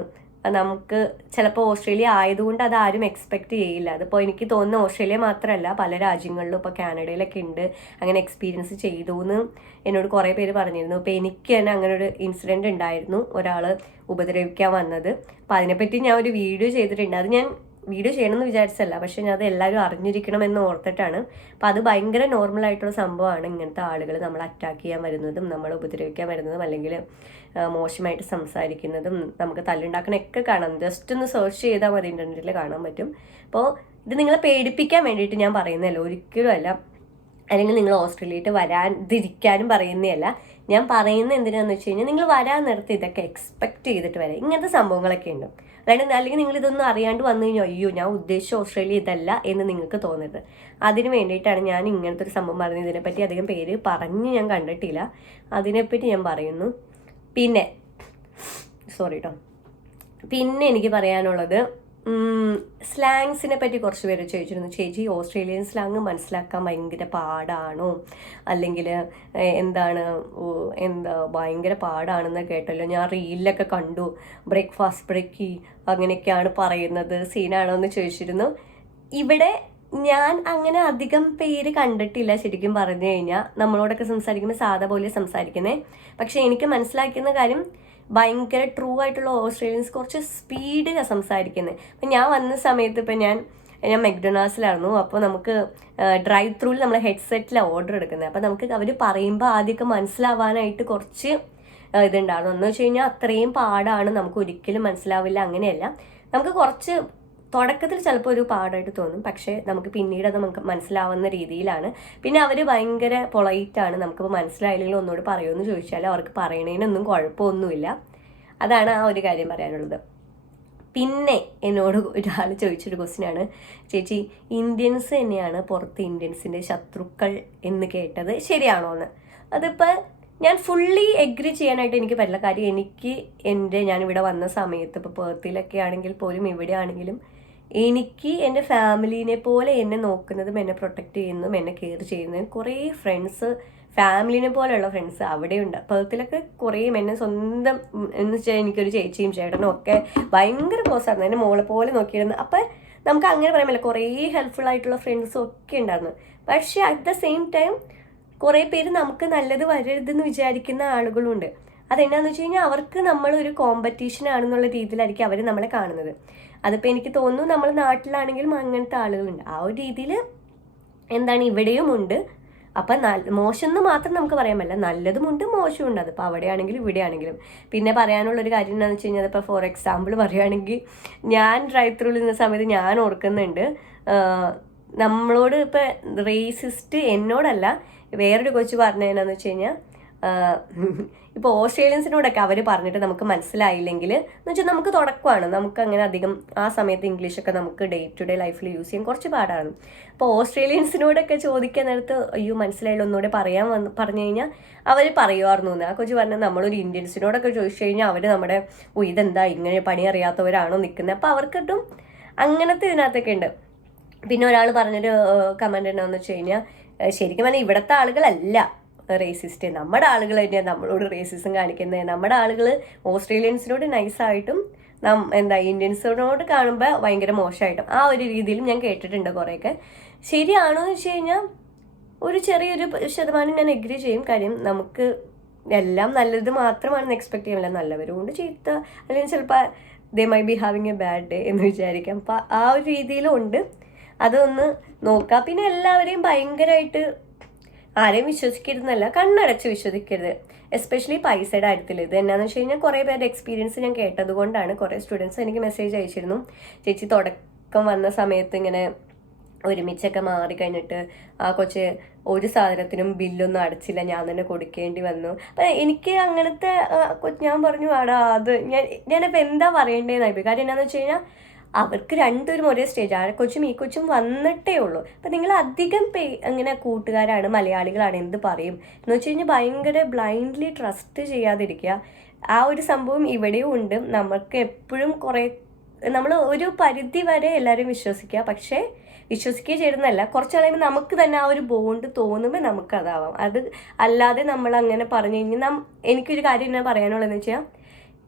നമുക്ക് ചിലപ്പോൾ ഓസ്ട്രേലിയ ആയതുകൊണ്ട് അത് ആരും എക്സ്പെക്റ്റ് ചെയ്യില്ല. അതിപ്പോൾ എനിക്ക് തോന്നുന്ന ഓസ്ട്രേലിയ മാത്രമല്ല, പല രാജ്യങ്ങളിലും ഇപ്പോൾ കാനഡയിലൊക്കെ ഉണ്ട് അങ്ങനെ എക്സ്പീരിയൻസ് ചെയ്തു എന്ന് എന്നോട് കുറേ പേര് പറഞ്ഞിരുന്നു. ഇപ്പോൾ എനിക്ക് തന്നെ അങ്ങനെ ഒരു ഇൻസിഡൻറ്റ് ഉണ്ടായിരുന്നു, ഒരാൾ ഉപദ്രവിക്കാൻ വന്നത്. അപ്പോൾ അതിനെപ്പറ്റി ഞാൻ ഒരു വീഡിയോ ചെയ്തിട്ടുണ്ട്. അത് ഞാൻ വീഡിയോ ചെയ്യണമെന്ന് വിചാരിച്ചല്ല, പക്ഷെ ഞാൻ അത് എല്ലാവരും അറിഞ്ഞിരിക്കണമെന്ന് ഓർത്തിട്ടാണ്. അപ്പോൾ അത് ഭയങ്കര നോർമലായിട്ടുള്ള സംഭവമാണ്. ഇങ്ങനത്തെ ആളുകൾ നമ്മൾ അറ്റാക്ക് ചെയ്യാൻ വരുന്നതും നമ്മൾ ഉപദ്രവിക്കാൻ വരുന്നതും അല്ലെങ്കിൽ മോശമായിട്ട് സംസാരിക്കുന്നതും നമുക്ക് തല്ലുണ്ടാക്കണമൊക്കെ കാണാം. ജസ്റ്റ് ഒന്ന് സെർച്ച് ചെയ്താൽ മതി, ഇൻ്റർനെറ്റിൽ കാണാൻ പറ്റും. അപ്പോൾ ഇത് നിങ്ങളെ പേടിപ്പിക്കാൻ വേണ്ടിയിട്ട് ഞാൻ പറയുന്നതല്ല, ഒരിക്കലും അല്ല. അല്ലെങ്കിൽ നിങ്ങൾ ഓസ്ട്രേലിയയിട്ട് വരാതിരിക്കാനും പറയുന്നതല്ല. ഞാൻ പറയുന്നത് എന്തിനാന്ന് വെച്ച് കഴിഞ്ഞാൽ നിങ്ങൾ വരാൻ നേരത്തെ ഇതൊക്കെ എക്സ്പെക്റ്റ് ചെയ്തിട്ട് വരാം. ഇങ്ങനത്തെ സംഭവങ്ങളൊക്കെ ഉണ്ട്. അല്ലെങ്കിൽ നിങ്ങൾ ഇതൊന്നും അറിയാണ്ട് വന്നു കഴിഞ്ഞാൽ അയ്യോ ഞാൻ ഉദ്ദേശിച്ച ഓസ്ട്രേലിയ ഇതല്ല എന്ന് നിങ്ങൾക്ക് തോന്നരുത്. അതിന് വേണ്ടിയിട്ടാണ് ഞാൻ ഇങ്ങനത്തെ ഒരു സംഭവം പറഞ്ഞത്. ഇതിനെപ്പറ്റി അധികം പേര് പറഞ്ഞ് ഞാൻ കണ്ടിട്ടില്ല, അതിനെപ്പറ്റി ഞാൻ പറയുന്നു. പിന്നെ പിന്നെ എനിക്ക് പറയാനുള്ളത് സ്ലാങ്സിനെ പറ്റി കുറച്ച് പേര് ചോദിച്ചിരുന്നു. ചേച്ചി ഓസ്ട്രേലിയൻ സ്ലാങ് മനസ്സിലാക്കാൻ ഭയങ്കര പാടാണോ, അല്ലെങ്കിൽ എന്താ ഭയങ്കര പാടാണെന്ന് കേട്ടല്ലോ, ഞാൻ റീലിലൊക്കെ കണ്ടു, ബ്രേക്ക്ഫാസ്റ്റ് ബ്രേക്കി അങ്ങനെയൊക്കെയാണ് പറയുന്നത്, സീനാണോ എന്ന് ചോദിച്ചിരുന്നു. ഇവിടെ ഞാൻ അങ്ങനെ അധികം പേര് കണ്ടിട്ടില്ല. ശരിക്കും പറഞ്ഞു കഴിഞ്ഞാൽ നമ്മളോടൊക്കെ സംസാരിക്കുമ്പോൾ സാധാ പോലെ സംസാരിക്കുന്നത്. പക്ഷെ എനിക്ക് മനസ്സിലാക്കുന്ന കാര്യം ഭയങ്കര ട്രൂ ആയിട്ടുള്ള ഓസ്ട്രേലിയൻസ് കുറച്ച് സ്പീഡിലാണ് സംസാരിക്കുന്നത്. അപ്പം ഞാൻ വന്ന സമയത്ത് ഇപ്പം ഞാൻ മെക്ഡൊണാൾഡ്സിലായിരുന്നു. അപ്പോൾ നമുക്ക് ഡ്രൈവ് ത്രൂവിൽ നമ്മൾ ഹെഡ്സെറ്റിലാണ് ഓർഡർ എടുക്കുന്നത്. അപ്പോൾ നമുക്ക് അവർ പറയുമ്പോൾ ആദ്യമൊക്കെ മനസ്സിലാവാനായിട്ട് കുറച്ച് ഇതുണ്ടായിരുന്നു. എന്ന് വെച്ച് കഴിഞ്ഞാൽ അത്രയും പാടാണ്, നമുക്ക് ഒരിക്കലും മനസ്സിലാവില്ല, അങ്ങനെയല്ല. നമുക്ക് കുറച്ച് തുടക്കത്തിൽ ചിലപ്പോൾ ഒരു പാടായിട്ട് തോന്നും, പക്ഷേ നമുക്ക് പിന്നീട് അത് നമുക്ക് മനസ്സിലാവുന്ന രീതിയിലാണ്. പിന്നെ അവർ ഭയങ്കര പൊളൈറ്റാണ്. നമുക്കിപ്പോൾ മനസ്സിലായില്ലെങ്കിൽ ഒന്നുകൂടി പറയുമെന്ന് ചോദിച്ചാൽ അവർക്ക് പറയണതിനൊന്നും കുഴപ്പമൊന്നുമില്ല. അതാണ് ആ ഒരു കാര്യം പറയാനുള്ളത്. പിന്നെ എന്നോട് ഒരാൾ ചോദിച്ചൊരു ക്വസ്റ്റ്യനാണ്, ചേച്ചി ഇന്ത്യൻസ് തന്നെയാണ് പുറത്ത് ഇന്ത്യൻസിൻ്റെ ശത്രുക്കൾ എന്ന് കേട്ടത്, ശരിയാണോ എന്ന്. അതിപ്പോൾ ഞാൻ ഫുള്ളി എഗ്രി ചെയ്യാനായിട്ട് എനിക്ക് പറ്റില്ല. കാര്യം ഞാനിവിടെ വന്ന സമയത്ത് ഇപ്പോൾ പേർത്തിലൊക്കെ ആണെങ്കിൽ പോലും ഇവിടെ ആണെങ്കിലും എനിക്ക് എൻ്റെ ഫാമിലീനെ പോലെ എന്നെ നോക്കുന്നതും എന്നെ പ്രൊട്ടക്റ്റ് ചെയ്യുന്നതും എന്നെ കെയർ ചെയ്യുന്നതും കുറേ ഫ്രണ്ട്സ്, ഫാമിലിനെ പോലെയുള്ള ഫ്രണ്ട്സ് അവിടെയുണ്ട്. പേർത്തിലൊക്കെ കുറേ എന്നെ സ്വന്തം എന്ന് വെച്ചാൽ എനിക്കൊരു ചേച്ചിയും ചേട്ടനും ഒക്കെ ഭയങ്കര ക്ലോസ് ആയിരുന്നു, എൻ്റെ മോളെ പോലെ നോക്കിയിരുന്നു. അപ്പം നമുക്ക് അങ്ങനെ പറയാൻ പറ്റില്ല, കുറേ ഹെൽപ്ഫുൾ ആയിട്ടുള്ള ഫ്രണ്ട്സും ഒക്കെ ഉണ്ടായിരുന്നു. പക്ഷേ അറ്റ് ദ സെയിം ടൈം കുറേ പേര് നമുക്ക് നല്ലത് വരരുതെന്ന് വിചാരിക്കുന്ന ആളുകളുണ്ട്. അതെന്നാന്ന് വെച്ച് കഴിഞ്ഞാൽ അവർക്ക് നമ്മളൊരു കോമ്പറ്റീഷൻ ആണെന്നുള്ള രീതിയിലായിരിക്കും അവർ നമ്മളെ കാണുന്നത്. അതിപ്പോൾ എനിക്ക് തോന്നുന്നു നമ്മൾ നാട്ടിലാണെങ്കിലും അങ്ങനത്തെ ആളുകളുണ്ട്. ആ ഒരു രീതിയിൽ ഇവിടെയും ഉണ്ട്. അപ്പം മോശം എന്ന് മാത്രം നമുക്ക് പറയാൻ പറ്റില്ല, നല്ലതുമുണ്ട് മോശമുണ്ട്. അതിപ്പോൾ അവിടെ ആണെങ്കിലും ഇവിടെ ആണെങ്കിലും. പിന്നെ പറയാനുള്ളൊരു കാര്യം എന്താണെന്ന് വെച്ച് കഴിഞ്ഞാൽ ഇപ്പോൾ ഫോർ എക്സാമ്പിൾ പറയുകയാണെങ്കിൽ ഞാൻ ഡ്രൈവ് ത്രൂവിൽ നിന്ന സമയത്ത് ഞാൻ ഓർക്കുന്നുണ്ട്, നമ്മളോട് ഇപ്പം റേസിസ്റ്റ് എന്നോടല്ല വേറൊരു കൊച്ചു പറഞ്ഞതെന്നു വെച്ച് കഴിഞ്ഞാൽ ഇപ്പോൾ ഓസ്ട്രേലിയൻസിനോടൊക്കെ അവർ പറഞ്ഞിട്ട് നമുക്ക് മനസ്സിലായില്ലെങ്കിൽ എന്ന് വെച്ചാൽ നമുക്ക് തുടക്കമാണ്, നമുക്ക് അങ്ങനെ അധികം ആ സമയത്ത് ഇംഗ്ലീഷൊക്കെ നമുക്ക് ഡേ ടു ഡേ ലൈഫിൽ യൂസ് ചെയ്യാൻ കുറച്ച് പാടാണ്. അപ്പോൾ ഓസ്ട്രേലിയൻസിനോടൊക്കെ ചോദിക്കാൻ നേരത്ത് അയ്യോ മനസ്സിലായില്ല ഒന്നുകൂടെ പറഞ്ഞു കഴിഞ്ഞാൽ അവർ പറയുമായിരുന്നു. ആ കൊച്ചു പറഞ്ഞാൽ നമ്മളൊരു ഇന്ത്യൻസിനോടൊക്കെ ചോദിച്ചു കഴിഞ്ഞാൽ അവർ നമ്മുടെ ഇതെന്താ ഇങ്ങനെ പണി അറിയാത്തവരാണോ നിൽക്കുന്നത്, അപ്പോൾ അവർക്കിട്ടും അങ്ങനത്തെ ഇതിനകത്തൊക്കെ ഉണ്ട്. പിന്നെ ഒരാൾ പറഞ്ഞൊരു കമൻറ്റ് എന്താണെന്ന് വെച്ച് കഴിഞ്ഞാൽ ശരിക്കും പറഞ്ഞാൽ ഇവിടുത്തെ ആളുകളല്ല റേസിസ്റ്റ്, നമ്മുടെ ആളുകൾ തന്നെയാണ് നമ്മളോട് റേസിസം കാണിക്കുന്നത്. നമ്മുടെ ആളുകൾ ഓസ്ട്രേലിയൻസിനോട് നൈസായിട്ടും ഇന്ത്യൻസിനോട് കാണുമ്പോൾ ഭയങ്കര മോശമായിട്ടും ആ ഒരു രീതിയിലും ഞാൻ കേട്ടിട്ടുണ്ട് കുറേയൊക്കെ. ശരിയാണോ എന്ന് വെച്ച് കഴിഞ്ഞാൽ ഒരു ചെറിയൊരു ശതമാനം ഞാൻ എഗ്രി ചെയ്യും. കാര്യം നമുക്ക് എല്ലാം നല്ലത് മാത്രമാണെന്ന് എക്സ്പെക്ട് ചെയ്യാൻ പറ്റില്ല, നല്ലവരുകൊണ്ട് ചീത്ത അല്ലെങ്കിൽ ചിലപ്പോൾ they may be having a bad day എന്ന് വിചാരിക്കാം. അപ്പം ആ ഒരു രീതിയിലും ഉണ്ട്, അതൊന്ന് നോക്കാം. പിന്നെ എല്ലാവരെയും ഭയങ്കരമായിട്ട് ആരെയും വിശ്വസിക്കരുതെന്നല്ല, കണ്ണടച്ച് വിശ്വസിക്കരുത്, എസ്പെഷ്യലി പൈസയുടെ കാര്യത്തിൽ. ഇത് എന്നാന്ന് വെച്ച് കഴിഞ്ഞാൽ കുറേ പേരുടെ എക്സ്പീരിയൻസ് ഞാൻ കേട്ടത് കൊണ്ടാണ്. കുറേ സ്റ്റുഡൻസ് എനിക്ക് മെസ്സേജ് അയച്ചിരുന്നു, ചേച്ചി തുടക്കം വന്ന സമയത്ത് ഇങ്ങനെ ഒരുമിച്ചൊക്കെ മാറിക്കഴിഞ്ഞിട്ട് ആ കൊച്ച് ഒരു സാധനത്തിനും ബില്ലൊന്നും അടച്ചില്ല, ഞാൻ തന്നെ കൊടുക്കേണ്ടി വന്നു. അപ്പം എനിക്ക് അങ്ങനത്തെ ഞാൻ പറഞ്ഞു ആടാ അത് ഞാനിപ്പോൾ എന്താ പറയേണ്ടതെന്നായിപ്പോയി. കാര്യം എന്താണെന്ന് വെച്ച് കഴിഞ്ഞാൽ അവർക്ക് രണ്ടുപേരും ഒരേ സ്റ്റേജ്, ആ കൊച്ചും ഈ കൊച്ചും വന്നിട്ടേ ഉള്ളൂ. അപ്പം നിങ്ങൾ അധികം അങ്ങനെ കൂട്ടുകാരാണ്, മലയാളികളാണ് എന്ത് പറയും എന്ന് വെച്ച് കഴിഞ്ഞാൽ ഭയങ്കര ബ്ലൈൻഡ്ലി ട്രസ്റ്റ് ചെയ്യാതിരിക്കുക. ആ ഒരു സംഭവം ഇവിടെയും ഉണ്ട്. നമുക്ക് എപ്പോഴും കുറേ നമ്മൾ ഒരു പരിധി വരെ എല്ലാവരും വിശ്വസിക്കുക, പക്ഷേ വിശ്വസിക്കുകയും ചെയ്യുന്നതല്ല, കുറച്ച് കഴിയുമ്പോൾ നമുക്ക് തന്നെ ആ ഒരു ബോണ്ട് തോന്നുമ്പോൾ നമുക്കതാവാം. അത് അല്ലാതെ നമ്മൾ അങ്ങനെ പറഞ്ഞു കഴിഞ്ഞാൽ എനിക്കൊരു കാര്യം ഞാൻ പറയാനുള്ളതെന്ന് വെച്ചാൽ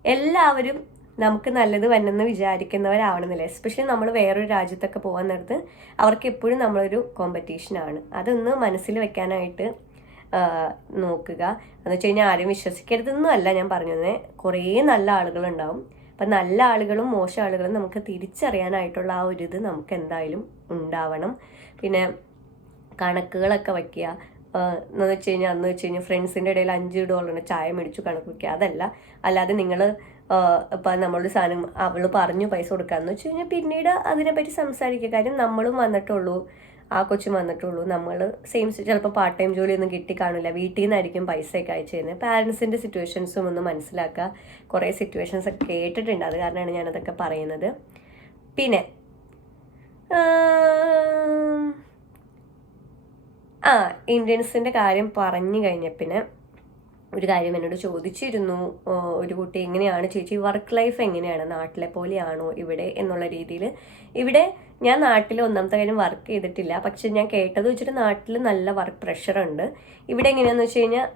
എല്ലാവരും നമുക്ക് നല്ലത് വന്നെന്ന് വിചാരിക്കുന്നവരാവണമെന്നില്ല. എസ്പെഷ്യലി നമ്മൾ വേറൊരു രാജ്യത്തൊക്കെ പോകാൻ നേരത്ത് അവർക്ക് എപ്പോഴും നമ്മളൊരു കോമ്പറ്റീഷനാണ്. അതൊന്ന് മനസ്സിൽ വെക്കാനായിട്ട് നോക്കുക. എന്ന് വെച്ച് കഴിഞ്ഞാൽ ആരും വിശ്വസിക്കരുതെന്നും അല്ല ഞാൻ പറഞ്ഞത്. കുറേ നല്ല ആളുകളുണ്ടാവും. അപ്പം നല്ല ആളുകളും മോശം ആളുകളും നമുക്ക് തിരിച്ചറിയാനായിട്ടുള്ള ആ ഒരു ഇത് നമുക്ക് എന്തായാലും ഉണ്ടാവണം. പിന്നെ കണക്കുകളൊക്കെ വയ്ക്കുക എന്ന് വെച്ച് കഴിഞ്ഞാൽ അന്ന് വെച്ച് കഴിഞ്ഞാൽ ഫ്രണ്ട്സിൻ്റെ ഇടയിൽ $5 ചായ മേടിച്ചു കണക്ക് വയ്ക്കുക. അതല്ല, അല്ലാതെ നിങ്ങൾ ഇപ്പം നമ്മളൊരു സാധനം അവൾ പറഞ്ഞു പൈസ കൊടുക്കാമെന്ന് വെച്ച് കഴിഞ്ഞാൽ പിന്നീട് അതിനെപ്പറ്റി സംസാരിക്കുക. കാര്യം നമ്മളും വന്നിട്ടുള്ളൂ, ആ കൊച്ചും വന്നിട്ടുള്ളൂ. നമ്മൾ സെയിം ചിലപ്പോൾ പാർട്ട് ടൈം ജോലിയൊന്നും കിട്ടി കാണില്ല, വീട്ടിൽ നിന്നായിരിക്കും പൈസയൊക്കെ അയച്ചു തരുന്നത്. പാരൻസിൻ്റെ സിറ്റുവേഷൻസും ഒന്ന് മനസ്സിലാക്കുക. കുറേ സിറ്റുവേഷൻസ് ഒക്കെ കേട്ടിട്ടുണ്ട്, അത് കാരണമാണ് ഞാനതൊക്കെ പറയുന്നത്. പിന്നെ ഇന്ത്യൻസിൻ്റെ കാര്യം പറഞ്ഞു കഴിഞ്ഞ പിന്നെ ഒരു കാര്യം എന്നോട് ചോദിച്ചിരുന്നു, ഒരു കുട്ടി എങ്ങനെയാണ് ചേച്ചി വർക്ക് ലൈഫ് എങ്ങനെയാണ്, നാട്ടിലെ പോലെയാണോ ഇവിടെ എന്നുള്ള രീതിയിൽ. ഇവിടെ ഞാൻ നാട്ടിൽ ഒന്നാമത്തെ കാര്യം വർക്ക് ചെയ്തിട്ടില്ല, പക്ഷെ ഞാൻ കേട്ടത് വെച്ചിട്ട് നാട്ടിൽ നല്ല വർക്ക് പ്രഷറുണ്ട്. ഇവിടെ എങ്ങനെയാണെന്ന് വെച്ച് കഴിഞ്ഞാൽ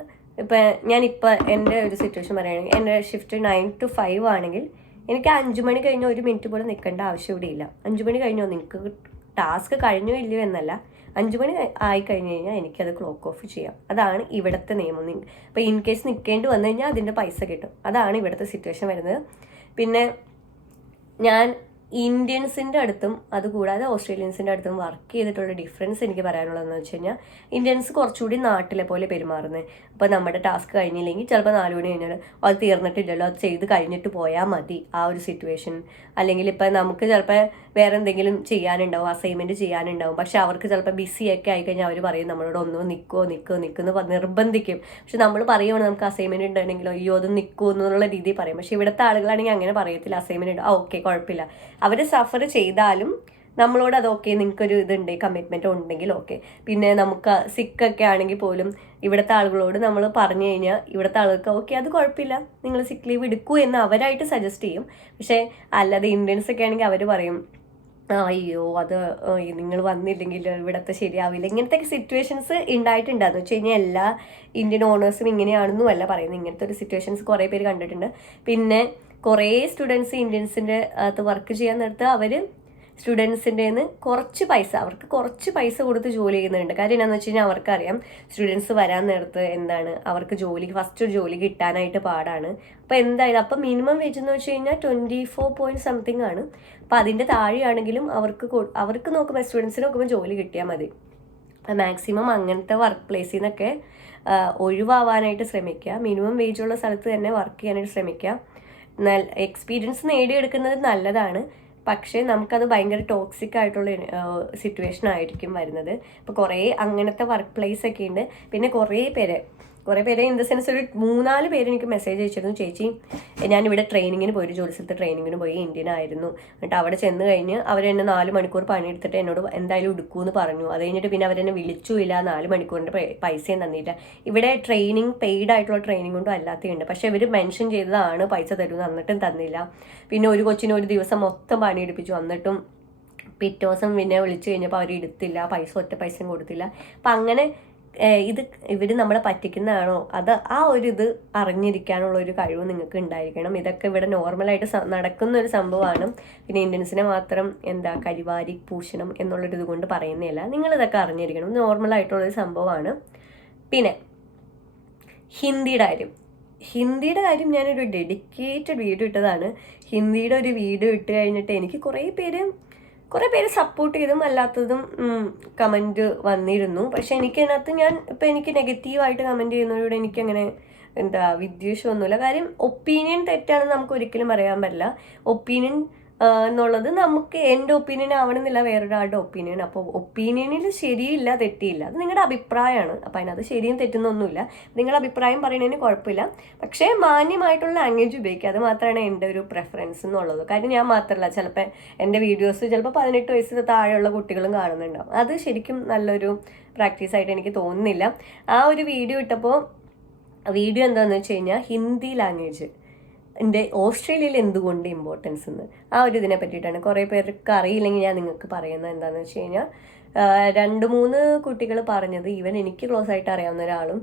ഞാനിപ്പോൾ എൻ്റെ ഒരു സിറ്റുവേഷൻ പറയുകയാണെങ്കിൽ എൻ്റെ ഷിഫ്റ്റ് 9 to 5 ആണെങ്കിൽ എനിക്ക് 5 മണി കഴിഞ്ഞ് 1 മിനിറ്റ് പോലും നിൽക്കേണ്ട ആവശ്യം ഇവിടെ ഇല്ല. 5 മണി കഴിഞ്ഞോ, നിങ്ങൾക്ക് ടാസ്ക് കഴിഞ്ഞോ ഇല്ലയോ എന്നല്ല, 5 മണി ആയി കഴിഞ്ഞ് കഴിഞ്ഞാൽ എനിക്കത് ക്ലോക്ക് ഓഫ് ചെയ്യാം. അതാണ് ഇവിടുത്തെ നിയമം. ഇപ്പോൾ ഇൻ കേസ് നിൽക്കേണ്ടി വന്നു കഴിഞ്ഞാൽ അതിൻ്റെ പൈസ കിട്ടും. അതാണ് ഇവിടുത്തെ സിറ്റുവേഷൻ വരുന്നത്. പിന്നെ ഞാൻ ഇന്ത്യൻസിൻ്റെ അടുത്തും അതുകൂടാതെ ഓസ്ട്രേലിയൻസിൻ്റെ അടുത്തും വർക്ക് ചെയ്തിട്ടുള്ള ഡിഫറൻസ് എനിക്ക് പറയാനുള്ളതെന്ന് വെച്ച് കഴിഞ്ഞാൽ ഇന്ത്യൻസ് കുറച്ചുകൂടി നാട്ടിലെ പോലെ പെരുമാറുന്നത്. അപ്പോൾ നമ്മുടെ ടാസ്ക് കഴിഞ്ഞില്ലെങ്കിൽ ചിലപ്പോൾ 4 മണി കഴിഞ്ഞാൽ അത് തീർന്നിട്ടില്ലല്ലോ, അത് ചെയ്ത് കഴിഞ്ഞിട്ട് പോയാൽ മതി, ആ ഒരു സിറ്റുവേഷൻ. അല്ലെങ്കിൽ ഇപ്പം നമുക്ക് ചിലപ്പോൾ വേറെ എന്തെങ്കിലും ചെയ്യാനുണ്ടാവും, അസൈൻമെൻറ്റ് ചെയ്യാനുണ്ടാവും, പക്ഷെ അവർക്ക് ചിലപ്പോൾ ബിസിയൊക്കെ ആയിക്കഴിഞ്ഞാൽ അവർ പറയും നമ്മളോട് നിൽക്കുമെന്ന് നിർബന്ധിക്കും. പക്ഷെ നമ്മൾ പറയുവാണ് നമുക്ക് അസൈൻമെൻറ്റ് ഉണ്ടെങ്കിലോ അയ്യോ അത് നിൽക്കുമോ എന്നുള്ള രീതിയിൽ പറയും. പക്ഷെ ഇവിടുത്തെ ആളുകളാണെങ്കിൽ അങ്ങനെ പറയത്തില്ല. അസൈൻമെൻറ്റ് ഉണ്ട്, ഓക്കെ കുഴപ്പമില്ല. അവർ സഫർ ചെയ്താലും നമ്മളോട് അത് ഓക്കെ, നിങ്ങൾക്കൊരു ഇതുണ്ട് കമ്മിറ്റ്മെൻറ്റ് ഉണ്ടെങ്കിൽ ഓക്കെ. പിന്നെ നമുക്ക് സിക്കൊക്കെ ആണെങ്കിൽ പോലും ഇവിടുത്തെ ആളുകളോട് നമ്മൾ പറഞ്ഞു കഴിഞ്ഞാൽ ഇവിടുത്തെ ആളുകൾക്ക് ഓക്കെ അത് കുഴപ്പമില്ല, നിങ്ങൾ സിക്ക് ലീവ് എടുക്കൂ എന്ന് അവരായിട്ട് സജസ്റ്റ് ചെയ്യും. പക്ഷേ അല്ലാതെ ഇന്ത്യൻസ് ഒക്കെ ആണെങ്കിൽ അവർ പറയും അയ്യോ അത് നിങ്ങൾ വന്നില്ലെങ്കിൽ ഇവിടുത്തെ ശരിയാവില്ല. ഇങ്ങനത്തെ സിറ്റുവേഷൻസ് ഉണ്ടായിട്ടുണ്ടെന്ന് വെച്ച് കഴിഞ്ഞാൽ എല്ലാ ഇന്ത്യൻ ഓണേഴ്സും ഇങ്ങനെയാണെന്നും അല്ല പറയുന്നത്. ഇങ്ങനത്തെ ഒരു സിറ്റുവേഷൻസ് കുറേ പേര് കണ്ടിട്ടുണ്ട്. പിന്നെ കുറേ സ്റ്റുഡൻസ് ഇന്ത്യൻസിൻ്റെ അകത്ത് വർക്ക് ചെയ്യാൻ നേരത്ത് അവർ സ്റ്റുഡൻസിൻ്റെ നിന്ന് അവർക്ക് കുറച്ച് പൈസ കൊടുത്ത് ജോലി ചെയ്യുന്നുണ്ട്. കാര്യം എന്താണെന്ന് വെച്ച് കഴിഞ്ഞാൽ അവർക്കറിയാം സ്റ്റുഡൻസ് വരാൻ നേരത്ത് എന്താണ് അവർക്ക് ഫസ്റ്റ് ഒരു ജോലി കിട്ടാനായിട്ട് പാടാണ്. അപ്പോൾ എന്തായാലും അപ്പം മിനിമം വേജ് എന്ന് വെച്ച് കഴിഞ്ഞാൽ 24 point something ആണ്. അപ്പോൾ അതിൻ്റെ താഴെയാണെങ്കിലും അവർക്ക് നോക്കുമ്പോൾ സ്റ്റുഡൻസിന് നോക്കുമ്പോൾ ജോലി കിട്ടിയാൽ മതി. മാക്സിമം അങ്ങനത്തെ വർക്ക് പ്ലേസിൽ നിന്നൊക്കെ ഒഴിവാവാനായിട്ട് ശ്രമിക്കുക. മിനിമം വേജുള്ള സ്ഥലത്ത് തന്നെ വർക്ക് ചെയ്യാനായിട്ട് ശ്രമിക്കുക. എക്സ്പീരിയൻസ് നേടിയെടുക്കുന്നത് നല്ലതാണ്, പക്ഷേ നമുക്കത് ഭയങ്കര ടോക്സിക് ആയിട്ടുള്ള സിറ്റുവേഷൻ ആയിരിക്കും വരുന്നത്. ഇപ്പോൾ കുറേ അങ്ങനത്തെ വർക്ക് പ്ലേസ് ഒക്കെ ഉണ്ട്. പിന്നെ കുറേ പേര് ഇൻ ദ സെൻസ് ഒരു 3-4 പേര് എനിക്ക് മെസ്സേജ് അയച്ചിരുന്നു, ചേച്ചി ഞാനിവിടെ ട്രെയിനിങ്ങിന് പോയി, ഒരു ജോലി സ്ഥലത്ത് ട്രെയിനിങ്ങിന് പോയി, ഇന്ത്യൻ ആയിരുന്നു. എന്നിട്ട് അവിടെ ചെന്ന് കഴിഞ്ഞ് അവരെന്നെ 4 മണിക്കൂർ പണിയെടുത്തിട്ട് എന്നോട് എന്തായാലും എടുക്കുമെന്ന് പറഞ്ഞു. അത് കഴിഞ്ഞിട്ട് പിന്നെ അവരെന്നെ വിളിച്ചുമില്ല, 4 മണിക്കൂറിൻ്റെ പൈസയും തന്നില്ല. ഇവിടെ ട്രെയിനിങ് പെയ്ഡ് ആയിട്ടുള്ള ട്രെയിനിങ് കൊണ്ടും അല്ലാത്തതുണ്ട്. പക്ഷേ ഇവർ മെൻഷൻ ചെയ്തതാണ് പൈസ തരുമെന്ന്, എന്നിട്ടും തന്നില്ല. പിന്നെ ഒരു കൊച്ചിനെ ഒരു ദിവസം മൊത്തം പണിയെടുപ്പിച്ചു, എന്നിട്ടും പിറ്റേ ദിവസം പിന്നെ വിളിച്ചു കഴിഞ്ഞപ്പോൾ അവർ എടുത്തില്ല, ഒറ്റ പൈസയും കൊടുത്തില്ല. അപ്പം അങ്ങനെ ഇവർ നമ്മളെ പറ്റിക്കുന്നതാണോ, അത് ആ ഒരു ഇത് അറിഞ്ഞിരിക്കാനുള്ള ഒരു കഴിവ് നിങ്ങൾക്ക് ഉണ്ടായിരിക്കണം. ഇതൊക്കെ ഇവിടെ നോർമലായിട്ട് നടക്കുന്ന ഒരു സംഭവമാണ്. പിന്നെ ഇന്ത്യൻസിനെ മാത്രം കരിവാരി പൂഷണം എന്നുള്ളൊരു ഇത് കൊണ്ട് പറയുന്നതല്ല, നിങ്ങളിതൊക്കെ അറിഞ്ഞിരിക്കണം, നോർമലായിട്ടുള്ളൊരു സംഭവമാണ്. പിന്നെ ഹിന്ദിയുടെ കാര്യം ഞാനൊരു ഡെഡിക്കേറ്റഡ് വീഡിയോ ഇട്ടതാണ്. ഹിന്ദിയുടെ ഒരു വീഡിയോ ഇട്ട് കഴിഞ്ഞിട്ട് എനിക്ക് കുറേ പേര് സപ്പോർട്ട് ചെയ്തും അല്ലാത്തതും കമൻറ്റ് വന്നിരുന്നു. പക്ഷെ എനിക്കതിനകത്ത് എനിക്ക് നെഗറ്റീവായിട്ട് കമൻറ്റ് ചെയ്യുന്നവരോട് എനിക്കങ്ങനെ വിദ്വേഷമൊന്നുമില്ല. കാര്യം ഒപ്പീനിയൻ തെറ്റാണെന്ന് നമുക്ക് ഒരിക്കലും പറയാൻ പറ്റില്ല. ഒപ്പീനിയൻ എന്നുള്ളത് നമുക്ക് എൻ്റെ ഒപ്പീനിയൻ ആവണമെന്നില്ല വേറൊരാളുടെ ഒപ്പീനിയൻ. അപ്പോൾ ഒപ്പീനിയനിൽ ശരിയില്ല തെറ്റിയില്ല, അത് നിങ്ങളുടെ അഭിപ്രായമാണ്. അപ്പോൾ അതിനകത്ത് ശരിയും തെറ്റുന്നൊന്നുമില്ല. നിങ്ങളുടെ അഭിപ്രായം പറയുന്നതിന് കുഴപ്പമില്ല, പക്ഷേ മാന്യമായിട്ടുള്ള ലാംഗ്വേജ് ഉപയോഗിക്കുക, അത് മാത്രമാണ് എൻ്റെ ഒരു പ്രിഫറൻസ് എന്നുള്ളത്. കാര്യം ഞാൻ മാത്രമല്ല, ചിലപ്പോൾ എൻ്റെ വീഡിയോസ് ചിലപ്പോൾ 18 വയസ്സിന് താഴെയുള്ള കുട്ടികളും കാണുന്നുണ്ടാവും. അത് ശരിക്കും നല്ലൊരു പ്രാക്ടീസായിട്ട് എനിക്ക് തോന്നുന്നില്ല. ആ ഒരു വീഡിയോ ഇട്ടപ്പോൾ വീഡിയോ എന്താണെന്ന് വെച്ച് കഴിഞ്ഞാൽ ഹിന്ദി ലാംഗ്വേജ് ഓസ്ട്രേലിയയിൽ എന്തുകൊണ്ട് ഇമ്പോർട്ടൻസ് എന്ന് ആ ഒരു ഇതിനെ പറ്റിയിട്ടാണ്. കുറേ പേർക്ക് അറിയില്ലെങ്കിൽ ഞാൻ നിങ്ങൾക്ക് പറയുന്നത് എന്താണെന്ന് വെച്ച് കഴിഞ്ഞാൽ 2-3 കുട്ടികൾ പറഞ്ഞത്, ഈവൻ എനിക്ക് ക്ലോസ് ആയിട്ട് അറിയാവുന്ന ഒരാളും,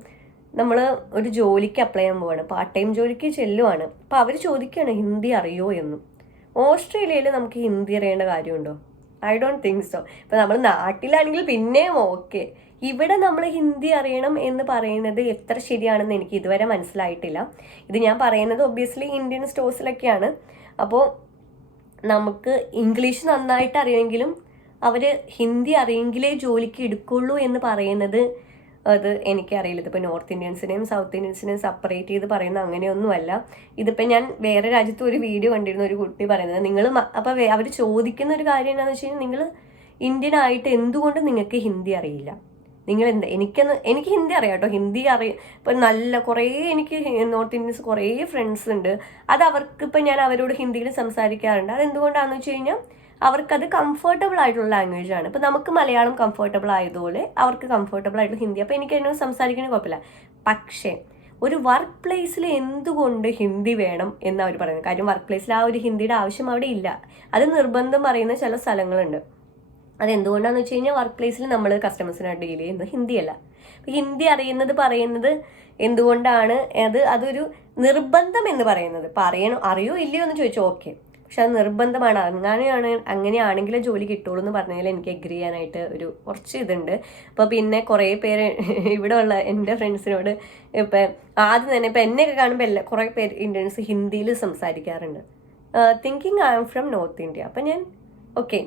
നമ്മൾ ഒരു ജോലിക്ക് അപ്ലൈ ചെയ്യാൻ പോവാണ്, പാർട്ട് ടൈം ജോലിക്ക് ചെല്ലുവാണ്. അപ്പോൾ അവർ ചോദിക്കുകയാണ് ഹിന്ദി അറിയോ എന്നും. ഓസ്ട്രേലിയയിൽ നമുക്ക് ഹിന്ദി അറിയേണ്ട കാര്യമുണ്ടോ? I don't think so. ഇപ്പം നമ്മൾ നാട്ടിലാണെങ്കിൽ പിന്നെയും ഓക്കെ, ഇവിടെ നമ്മൾ ഹിന്ദി അറിയണം എന്ന് പറയുന്നത് എത്ര ശരിയാണെന്ന് എനിക്ക് ഇതുവരെ മനസ്സിലായിട്ടില്ല. ഇത് ഞാൻ പറയുന്നത് ഒബ്വിയസ്ലി ഇന്ത്യൻ സ്റ്റോഴ്സിലൊക്കെയാണ്. അപ്പോൾ നമുക്ക് ഇംഗ്ലീഷ് നന്നായിട്ട് അറിയുമെങ്കിലും അവർ ഹിന്ദി അറിയെങ്കിലേ ജോലിക്ക് എടുക്കുള്ളൂ എന്ന് പറയുന്നത്, അത് എനിക്കറിയില്ല. ഇതിപ്പോൾ നോർത്ത് ഇന്ത്യൻസിനെയും സൗത്ത് ഇന്ത്യൻസിനെയും സെപ്പറേറ്റ് ചെയ്ത് പറയുന്ന അങ്ങനെയൊന്നുമല്ല. ഇതിപ്പോൾ ഞാൻ വേറെ രാജ്യത്ത് ഒരു വീഡിയോ കണ്ടിരുന്ന ഒരു കുട്ടി പറയുന്നത്, നിങ്ങൾ അപ്പോൾ അവർ ചോദിക്കുന്ന ഒരു കാര്യം എന്താണെന്ന് വെച്ച് കഴിഞ്ഞാൽ, നിങ്ങൾ ഇന്ത്യൻ ആയിട്ട് എന്തുകൊണ്ട് നിങ്ങൾക്ക് ഹിന്ദി അറിയില്ല? നിങ്ങൾ എനിക്ക് ഹിന്ദി അറിയാം കേട്ടോ, ഹിന്ദി ഇപ്പം നല്ല കുറേ എനിക്ക് നോർത്ത് ഇന്ത്യൻസ് കുറേ ഫ്രണ്ട്സ് ഉണ്ട്. അത് അവർക്ക് ഇപ്പം ഞാൻ അവരോട് ഹിന്ദിയിൽ സംസാരിക്കാറുണ്ട്. അതെന്തുകൊണ്ടാണെന്ന് വെച്ച് കഴിഞ്ഞാൽ അവർക്കത് കംഫർട്ടബിൾ ആയിട്ടുള്ള ലാംഗ്വേജ് ആണ്. ഇപ്പം നമുക്ക് മലയാളം കംഫർട്ടബിൾ ആയതുപോലെ അവർക്ക് കംഫർട്ടബിൾ ആയിട്ടുള്ള ഹിന്ദി. അപ്പോൾ എനിക്ക് എന്നോട് സംസാരിക്കണമെങ്കിൽ കുഴപ്പമില്ല. പക്ഷേ ഒരു വർക്ക് പ്ലേസിൽ എന്തുകൊണ്ട് ഹിന്ദി വേണം എന്ന് അവർ പറയുന്നത്. കാര്യം വർക്ക് പ്ലേസിൽ ആ ഒരു ഹിന്ദിയുടെ ആവശ്യം അവിടെ ഇല്ല. അത് നിർബന്ധം പറയുന്ന ചില സ്ഥലങ്ങളുണ്ട്. അതെന്തുകൊണ്ടാണെന്ന് വെച്ച് കഴിഞ്ഞാൽ വർക്ക് പ്ലേസിൽ നമ്മൾ കസ്റ്റമേഴ്സിനായിട്ട് ഡീൽ ചെയ്യുന്നത് ഹിന്ദിയല്ല. അപ്പോൾ ഹിന്ദി പറയുന്നത് എന്തുകൊണ്ടാണ് അതൊരു നിർബന്ധം എന്ന് പറയുന്നത്. അറിയോ ഇല്ലയോ എന്ന് ചോദിച്ചാൽ ഓക്കെ, പക്ഷെ അത് നിർബന്ധമാണ്. അങ്ങനെയാണെങ്കിലേ ജോലി കിട്ടുള്ളൂ എന്ന് പറഞ്ഞാൽ എനിക്ക് എഗ്രി ചെയ്യാനായിട്ട് കുറച്ച് ഇതുണ്ട്. അപ്പോൾ പിന്നെ കുറേ പേര് ഇവിടെ ഉള്ള എൻ്റെ ഫ്രണ്ട്സിനോട് ഇപ്പം ആദ്യം തന്നെ ഇപ്പം എന്നെയൊക്കെ കാണുമ്പോൾ കുറേ പേര് ഇന്ത്യൻസ് ഹിന്ദിയിൽ സംസാരിക്കാറുണ്ട്, thinking I am from north India. അപ്പം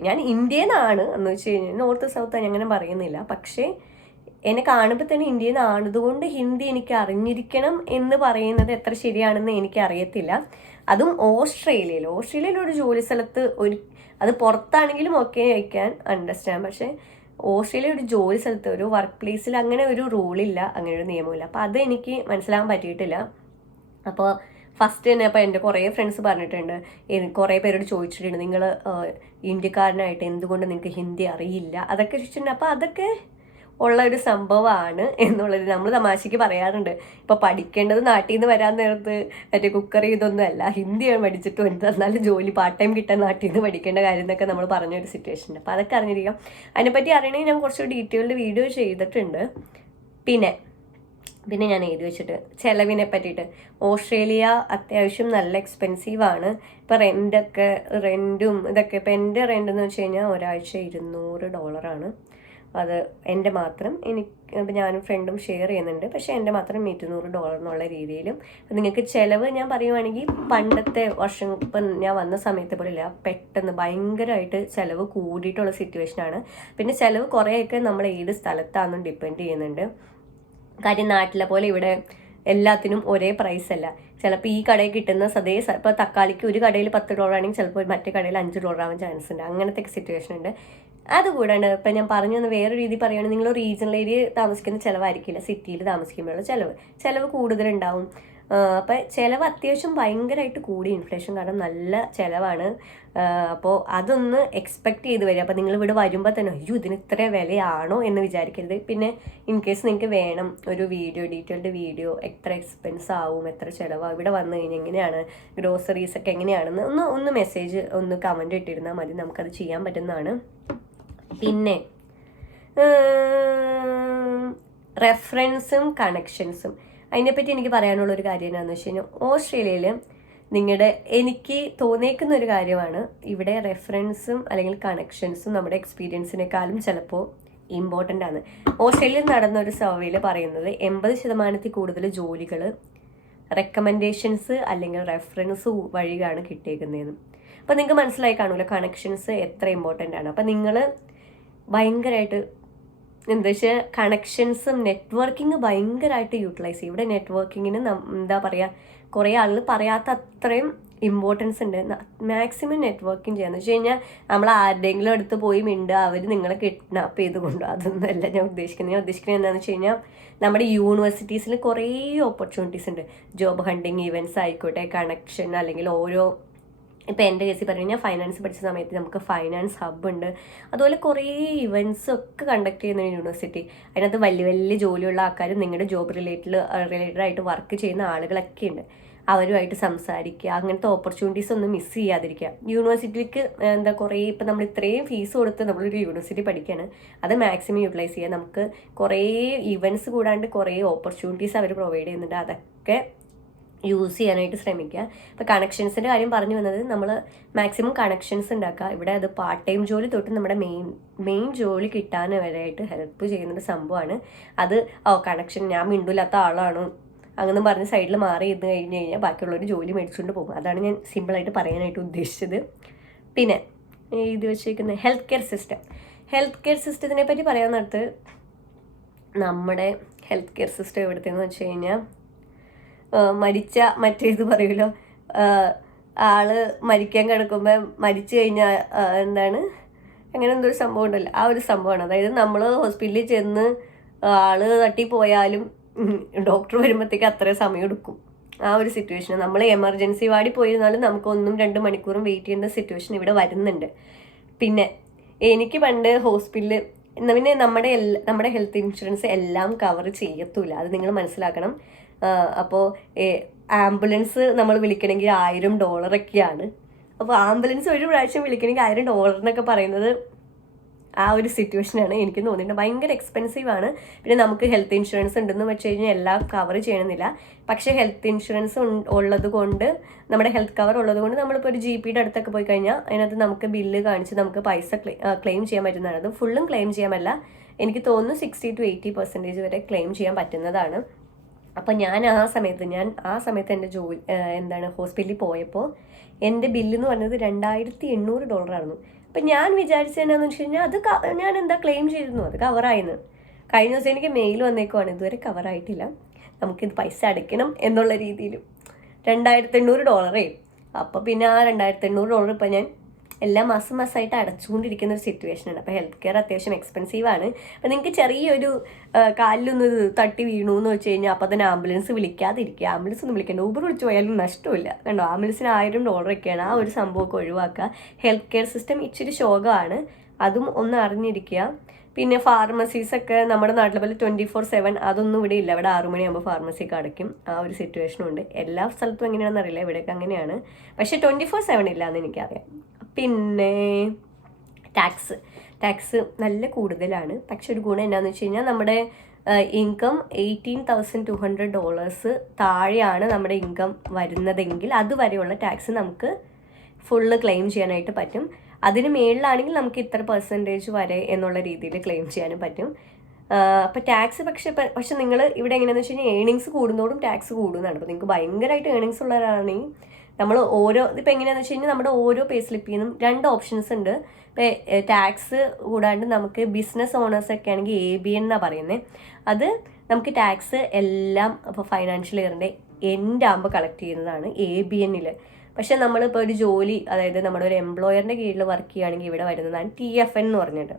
ഞാൻ ഇന്ത്യൻ ആണ് എന്ന് വെച്ച് കഴിഞ്ഞാൽ നോർത്ത് സൗത്ത് അങ്ങനെ പറയുന്നില്ല. പക്ഷേ എന്നെ കാണുമ്പോൾ തന്നെ ഇന്ത്യൻ ആണതുകൊണ്ട് ഹിന്ദി എനിക്ക് അറിഞ്ഞിരിക്കണം എന്ന് പറയുന്നത് എത്ര ശരിയാണെന്ന് എനിക്ക് അറിയത്തില്ല. അതും ഓസ്ട്രേലിയയിൽ ഒരു ജോലി സ്ഥലത്ത് അത് പുറത്താണെങ്കിലും ഓക്കെ ഐ ക്യാൻ അണ്ടർസ്റ്റാൻഡ്. പക്ഷേ ഓസ്ട്രേലിയ ഒരു ജോലി സ്ഥലത്ത് ഒരു വർക്ക് പ്ലേസിൽ അങ്ങനെ ഒരു റൂളില്ല, അങ്ങനെ ഒരു നിയമമില്ല. അപ്പോൾ അത് എനിക്ക് മനസ്സിലാക്കാൻ പറ്റിയിട്ടില്ല. അപ്പോൾ ഫസ്റ്റ് തന്നെ അപ്പോൾ എൻ്റെ കുറേ ഫ്രണ്ട്സ് പറഞ്ഞിട്ടുണ്ട്, കുറേ പേരോട് ചോദിച്ചിട്ടുണ്ട്, നിങ്ങൾ ഇന്ത്യക്കാരനായിട്ട് എന്തുകൊണ്ട് നിങ്ങൾക്ക് ഹിന്ദി അറിയില്ല, അതൊക്കെ ചോദിച്ചിട്ടുണ്ട്. അപ്പോൾ അതൊക്കെ ഉള്ള ഒരു സംഭവമാണ് എന്നുള്ളത് നമ്മൾ തമാശയ്ക്ക് പറയാറുണ്ട്. ഇപ്പോൾ പഠിക്കേണ്ടത് നാട്ടിൽ നിന്ന് വരാൻ നേരത്ത് മറ്റേ കുക്കർ ഇതൊന്നും അല്ല, ഹിന്ദിയാണ് പഠിച്ചിട്ട് വന്നത്, എന്നാലും ജോലി പാർട്ട് ടൈം കിട്ടാൻ നാട്ടിൽ നിന്ന് പഠിക്കേണ്ട കാര്യം എന്നൊക്കെ നമ്മൾ പറഞ്ഞൊരു സിറ്റുവേഷൻ ഉണ്ട്. അപ്പോൾ അതൊക്കെ അറിഞ്ഞിരിക്കാം. അതിനെപ്പറ്റി അറിയണമെങ്കിൽ ഞാൻ കുറച്ച് ഡീറ്റെയിൽഡ് വീഡിയോ ചെയ്തിട്ടുണ്ട്. പിന്നെ ഞാൻ എഴുതി വെച്ചിട്ട് ചിലവിനെ പറ്റിയിട്ട്, ഓസ്ട്രേലിയ അത്യാവശ്യം നല്ല എക്സ്പെൻസീവാണ്. ഇപ്പോൾ റെൻറ്റും ഇതൊക്കെ. ഇപ്പോൾ എൻ്റെ റെൻ്റ് എന്ന് വെച്ച് കഴിഞ്ഞാൽ ഒരാഴ്ച $200. അത് എൻ്റെ മാത്രം. ഇപ്പം ഞാനും ഫ്രണ്ടും ഷെയർ ചെയ്യുന്നുണ്ട്, പക്ഷേ എൻ്റെ മാത്രം $200 എന്നുള്ള രീതിയിലും. അപ്പം നിങ്ങൾക്ക് ചിലവ് ഞാൻ പറയുവാണെങ്കിൽ പണ്ടത്തെ വർഷം ഇപ്പം ഞാൻ വന്ന സമയത്ത് പോലെ ഇല്ല, പെട്ടെന്ന് ഭയങ്കരമായിട്ട് ചിലവ് കൂടിയിട്ടുള്ള സിറ്റുവേഷനാണ്. പിന്നെ ചിലവ് കുറേയൊക്കെ നമ്മൾ ഏത് സ്ഥലത്താണെന്നും ഡിപ്പെൻഡ് ചെയ്യുന്നുണ്ട്. കാര്യം നാട്ടിലെ പോലെ ഇവിടെ എല്ലാത്തിനും ഒരേ പ്രൈസ് അല്ല. ചിലപ്പോൾ ഈ കടയിൽ കിട്ടുന്ന ഇപ്പോൾ തക്കാളിക്ക് ഒരു കടയിൽ $10 ആണെങ്കിൽ ചിലപ്പോൾ മറ്റേ കടയിൽ $5 ആവാൻ ചാൻസ് ഉണ്ട്. അങ്ങനത്തെ സിറ്റുവേഷൻ ഉണ്ട്. അതുകൂടാണ് ഇപ്പം ഞാൻ പറഞ്ഞു തന്ന വേറെ രീതി പറയുകയാണെങ്കിൽ, നിങ്ങൾ റീജിയണൽ ഏരിയ താമസിക്കുന്ന ചിലവായിരിക്കില്ല സിറ്റിയിൽ താമസിക്കുമ്പോഴുള്ള ചിലവ് കൂടുതലുണ്ടാവും. അപ്പം ചിലവ് അത്യാവശ്യം ഭയങ്കരമായിട്ട് കൂടി, ഇൻഫ്ലേഷൻ കാരണം നല്ല ചിലവാണ്. അപ്പോൾ അതൊന്ന് എക്സ്പെക്ട് ചെയ്ത് വരിക. അപ്പോൾ നിങ്ങൾ ഇവിടെ വരുമ്പോൾ തന്നെ അയ്യോ ഇതിന് ഇത്ര വിലയാണോ എന്ന് വിചാരിക്കരുത്. പിന്നെ ഇൻ കേസ് നിങ്ങൾക്ക് വേണം ഒരു ഡീറ്റെയിൽഡ് വീഡിയോ, എത്ര എക്സ്പെൻസ് ആവും, എത്ര ചിലവാകും, ഇവിടെ വന്നു കഴിഞ്ഞാൽ എങ്ങനെയാണ്, ഗ്രോസറീസ് ഒക്കെ എങ്ങനെയാണെന്ന് ഒന്ന് മെസ്സേജ് കമൻറ്റ് ഇട്ടിരുന്നാൽ മതി, നമുക്കത് ചെയ്യാൻ പറ്റുന്നതാണ്. പിന്നെ റെഫറൻസും കണക്ഷൻസും, അതിനെപ്പറ്റി എനിക്ക് പറയാനുള്ളൊരു കാര്യം എന്താണെന്ന് വെച്ച് കഴിഞ്ഞാൽ, ഓസ്ട്രേലിയയിൽ എനിക്ക് തോന്നിയേക്കുന്ന ഒരു കാര്യമാണ്, ഇവിടെ റെഫറൻസും അല്ലെങ്കിൽ കണക്ഷൻസും നമ്മുടെ എക്സ്പീരിയൻസിനേക്കാളും ചിലപ്പോൾ ഇമ്പോർട്ടൻ്റ് ആണ്. ഓസ്ട്രേലിയയിൽ നടന്ന ഒരു സർവേയിൽ പറയുന്നത് 80% കൂടുതൽ ജോലികൾ റെക്കമെൻഡേഷൻസ് അല്ലെങ്കിൽ റെഫറൻസ് വഴിയാണ് കിട്ടിയേക്കുന്നതെന്ന്. അപ്പോൾ നിങ്ങൾക്ക് മനസ്സിലായി കാണൂല കണക്ഷൻസ് എത്ര ഇമ്പോർട്ടൻ്റ് ആണ്. അപ്പോൾ നിങ്ങൾ ഭയങ്കരമായിട്ട് എന്താ വെച്ചാൽ കണക്ഷൻസും നെറ്റ്വർക്കിംഗ് ഭയങ്കരമായിട്ട് യൂട്ടിലൈസ് ചെയ്യും. ഇവിടെ നെറ്റ്വർക്കിങ്ങിന് എന്താ പറയുക, കുറേ ആളുകൾ പറയാത്ത അത്രയും ഇമ്പോർട്ടൻസ് ഉണ്ട്. മാക്സിമം നെറ്റ്വർക്കിംഗ് ചെയ്യാന്ന് വെച്ച് കഴിഞ്ഞാൽ നമ്മൾ ആരുടെയെങ്കിലും അടുത്ത് പോയി മിണ്ടുക, അവർ നിങ്ങളെ കിഡ്നാപ്പ് ചെയ്ത് കൊണ്ടുപോകും, അതൊന്നുമല്ല ഞാൻ ഉദ്ദേശിക്കുന്നത്. എന്താണെന്ന് വെച്ച് കഴിഞ്ഞാൽ നമ്മുടെ യൂണിവേഴ്സിറ്റീസിൽ കുറേ ഓപ്പർച്യൂണിറ്റീസ് ഉണ്ട്. ജോബ് ഹണ്ടിങ്, ഇവൻറ്റ്സ് ആയിക്കോട്ടെ, കണക്ഷൻ, അല്ലെങ്കിൽ ഓരോ ഇപ്പോൾ എൻ്റെ കേസിൽ പറഞ്ഞു കഴിഞ്ഞാൽ ഫൈനാൻസ് പഠിച്ച സമയത്ത് നമുക്ക് ഫൈനാൻസ് ഹബ്ബ് ഉണ്ട്. അതുപോലെ കുറേ ഇവൻറ്റ്സ് ഒക്കെ കണ്ടക്ട് ചെയ്യുന്ന യൂണിവേഴ്സിറ്റി. അതിനകത്ത് വലിയ വലിയ ജോലിയുള്ള ആൾക്കാരും നിങ്ങളുടെ ജോബ് റിലേറ്റഡായിട്ട് വർക്ക് ചെയ്യുന്ന ആളുകളൊക്കെ ഉണ്ട്. അവരുമായിട്ട് സംസാരിക്കുക, അങ്ങനത്തെ ഓപ്പർച്യൂണിറ്റീസ് ഒന്നും മിസ് ചെയ്യാതിരിക്കുക. യൂണിവേഴ്സിറ്റിക്ക് കുറേ ഇപ്പം നമ്മൾ ഇത്രയും ഫീസ് കൊടുത്ത് നമ്മളൊരു യൂണിവേഴ്സിറ്റി പഠിക്കുകയാണ്, അത് മാക്സിമം യൂട്ടിലൈസ് ചെയ്യുക. നമുക്ക് കുറേ ഇവൻറ്റ്സ് കൂടാണ്ട് കുറേ ഓപ്പർച്യൂണിറ്റീസ് അവർ പ്രൊവൈഡ് ചെയ്യുന്നുണ്ട്, അതൊക്കെ യൂസ് ചെയ്യാനായിട്ട് ശ്രമിക്കുക. ഇപ്പോൾ കണക്ഷൻസിൻ്റെ കാര്യം പറഞ്ഞു വന്നത്, നമ്മൾ മാക്സിമം കണക്ഷൻസ് ഉണ്ടാക്കുക. ഇവിടെ അത് പാർട്ട് ടൈം ജോലി തൊട്ട് നമ്മുടെ മെയിൻ ജോലി കിട്ടാൻ വരെയായിട്ട് ഹെൽപ്പ് ചെയ്യുന്നൊരു സംഭവമാണ് അത്. കണക്ഷൻ ഞാൻ മിണ്ടില്ലാത്ത ആളാണോ അങ്ങനെ പറഞ്ഞ് സൈഡിൽ മാറി ഇരുന്ന് കഴിഞ്ഞ് കഴിഞ്ഞാൽ ബാക്കിയുള്ളവർ ജോലി മേടിച്ചുകൊണ്ട് പോകും. അതാണ് ഞാൻ സിമ്പിളായിട്ട് പറയാനായിട്ട് ഉദ്ദേശിച്ചത്. പിന്നെ ഇത് വെച്ചേക്കുന്ന ഹെൽത്ത് കെയർ സിസ്റ്റത്തിനെ പറ്റി പറയാവുന്നിടത്ത്, നമ്മുടെ ഹെൽത്ത് കെയർ സിസ്റ്റം എവിടുത്തെന്ന് വെച്ച് കഴിഞ്ഞാൽ മരിച്ച മറ്റേത് പറയുമല്ലോ, ആള് മരിക്കാൻ കിടക്കുമ്പോൾ മരിച്ചു കഴിഞ്ഞാൽ അങ്ങനെ എന്തൊരു സംഭവം ഉണ്ടല്ലോ, ആ ഒരു സംഭവമാണ്. അതായത് നമ്മൾ ഹോസ്പിറ്റലിൽ ചെന്ന് ആള് തട്ടിപ്പോയാലും ഡോക്ടർ വരുമ്പോഴത്തേക്ക് അത്രയും സമയം എടുക്കും. ആ ഒരു സിറ്റുവേഷൻ, നമ്മൾ എമർജൻസി വാർഡിൽ പോയിരുന്നാലും നമുക്ക് 1-2 മണിക്കൂറും വെയിറ്റ് ചെയ്യുന്ന സിറ്റുവേഷൻ ഇവിടെ വരുന്നുണ്ട്. പിന്നെ എനിക്ക് പണ്ട് ഹോസ്പിറ്റലിൽ പിന്നെ നമ്മുടെ ഹെൽത്ത് ഇൻഷുറൻസ് എല്ലാം കവർ ചെയ്യത്തില്ല, അത് നിങ്ങൾ മനസ്സിലാക്കണം. അപ്പോൾ ആംബുലൻസ് നമ്മൾ വിളിക്കണമെങ്കിൽ $1000 അപ്പോൾ ആംബുലൻസ് ഒരു പ്രാവശ്യം വിളിക്കണമെങ്കിൽ $1000 എന്നൊക്കെ പറയുന്നത് ആ ഒരു സിറ്റുവേഷനാണ് എനിക്ക് തോന്നിയിട്ടുണ്ട്. ഭയങ്കര എക്സ്പെൻസീവാണ്. പിന്നെ നമുക്ക് ഹെൽത്ത് ഇൻഷുറൻസ് ഉണ്ടെന്ന് വെച്ച് കഴിഞ്ഞാൽ എല്ലാം കവർ ചെയ്യണമെന്നില്ല. പക്ഷേ ഹെൽത്ത് ഇൻഷുറൻസ് ഉള്ളത് കൊണ്ട്, നമ്മുടെ ഹെൽത്ത് കവർ ഉള്ളത് കൊണ്ട്, നമ്മളിപ്പോൾ ഒരു GPയുടെ അടുത്തൊക്കെ പോയി കഴിഞ്ഞാൽ അതിനകത്ത് നമുക്ക് ബില്ല് കാണിച്ച് നമുക്ക് പൈസ ക്ലെയിം ചെയ്യാൻ പറ്റുന്നതാണ്. അത് ഫുള്ളും ക്ലെയിം ചെയ്യാമല്ല, എനിക്ക് തോന്നുന്നു 60-80% വരെ ക്ലെയിം ചെയ്യാൻ പറ്റുന്നതാണ്. അപ്പം ഞാൻ ആ സമയത്ത് എൻ്റെ ജോലി ഹോസ്പിറ്റലിൽ പോയപ്പോൾ എൻ്റെ ബില്ലെന്ന് പറഞ്ഞത് $2800 ആയിരുന്നു. അപ്പം ഞാൻ വിചാരിച്ചത് എന്നാന്ന് വെച്ച് കഴിഞ്ഞാൽ അത് ഞാൻ ക്ലെയിം ചെയ്തിരുന്നു, അത് കവറായിരുന്നു. കഴിഞ്ഞ ദിവസം എനിക്ക് മെയിൽ വന്നേക്കുവാണ്, ഇതുവരെ കവറായിട്ടില്ല, നമുക്കിത് പൈസ അടയ്ക്കണം എന്നുള്ള രീതിയിൽ. $2800. അപ്പോൾ പിന്നെ ആ $2800 ഇപ്പം ഞാൻ എല്ലാ മാസമായിട്ട് അടച്ചുകൊണ്ടിരിക്കുന്ന ഒരു സിറ്റുവേഷനാണ്. അപ്പോൾ ഹെൽത്ത് കെയർ അത്യാവശ്യം എക്സ്പെൻസീവാണ്. അപ്പോൾ നിങ്ങൾക്ക് ചെറിയൊരു കാലിലൊന്ന് തട്ടി വീണു എന്ന് വെച്ച് കഴിഞ്ഞാൽ അപ്പോൾ തന്നെ ആംബുലൻസ് വിളിക്കാതിരിക്കുക. ആംബുലൻസ് ഒന്നും വിളിക്കേണ്ട, ഊബർ വിളിച്ച് പോയാലും നഷ്ടമില്ല. കണ്ടോ, ആംബുലൻസിന് $1000 ആ ഒരു സംഭവമൊക്കെ ഒഴിവാക്കുക. ഹെൽത്ത് കെയർ സിസ്റ്റം ഇച്ചിരി ശോകമാണ്, അതും ഒന്ന് അറിഞ്ഞിരിക്കുക. പിന്നെ ഫാർമസീസൊക്കെ നമ്മുടെ നാട്ടിലെ പോലെ 24/7 അതൊന്നും ഇവിടെ ഇല്ല. ഇവിടെ 6 മണിയാകുമ്പോൾ ഫാർമസിയൊക്കെ അടയ്ക്കും, ആ ഒരു സിറ്റുവേഷനും ഉണ്ട്. എല്ലാ സ്ഥലത്തും എങ്ങനെയാണെന്ന് അറിയില്ല, ഇവിടെയൊക്കെ അങ്ങനെയാണ്. പക്ഷേ 24/7 ഇല്ല എന്ന് എനിക്കറിയാം. പിന്നെ ടാക്സ് നല്ല കൂടുതലാണ്. പക്ഷെ ഒരു ഗുണം എന്താണെന്ന് വെച്ച് കഴിഞ്ഞാൽ നമ്മുടെ ഇൻകം $18,200 താഴെയാണ് നമ്മുടെ ഇൻകം വരുന്നതെങ്കിൽ അതുവരെയുള്ള ടാക്സ് നമുക്ക് ഫുള്ള് ക്ലെയിം ചെയ്യാനായിട്ട് പറ്റും. അതിന് മേളിലാണെങ്കിൽ നമുക്ക് ഇത്ര % വരെ എന്നുള്ള രീതിയിൽ ക്ലെയിം ചെയ്യാനും പറ്റും. അപ്പോൾ ടാക്സ് പക്ഷെ നിങ്ങൾ ഇവിടെ എങ്ങനെയാണെന്ന് വെച്ച് കഴിഞ്ഞാൽ ഏണിങ്സ് കൂടുന്നതോടും ടാക്സ് കൂടുന്നതാണ്. അപ്പോൾ നിങ്ങൾക്ക് ഭയങ്കരമായിട്ട് ഏണിങ്സ് ഉള്ളവരാണെങ്കിൽ നമ്മൾ ഇപ്പോൾ എങ്ങനെയാണെന്ന് വെച്ച് കഴിഞ്ഞാൽ നമ്മുടെ ഓരോ പേ സ്ലിപ്പിൽ നിന്നും 2 ഓപ്ഷൻസ് ഉണ്ട്. ഇപ്പോൾ ടാക്സ് കൂടാണ്ട് നമുക്ക് ബിസിനസ് ഓണേഴ്സൊക്കെ ആണെങ്കിൽ ABN എന്നാണ് പറയുന്നത്. അത് നമുക്ക് ടാക്സ് എല്ലാം ഇപ്പോൾ ഫൈനാൻഷ്യൽ ഇയറിൻ്റെ എൻഡ് ആകുമ്പോൾ കളക്ട് ചെയ്യുന്നതാണ് ABNൽ. പക്ഷെ നമ്മളിപ്പോൾ ഒരു ജോലി, അതായത് നമ്മുടെ ഒരു എംപ്ലോയറിൻ്റെ കീഴിൽ വർക്ക് ചെയ്യുകയാണെങ്കിൽ ഇവിടെ വരുന്നതാണ് TFN എന്ന് പറഞ്ഞിട്ട്.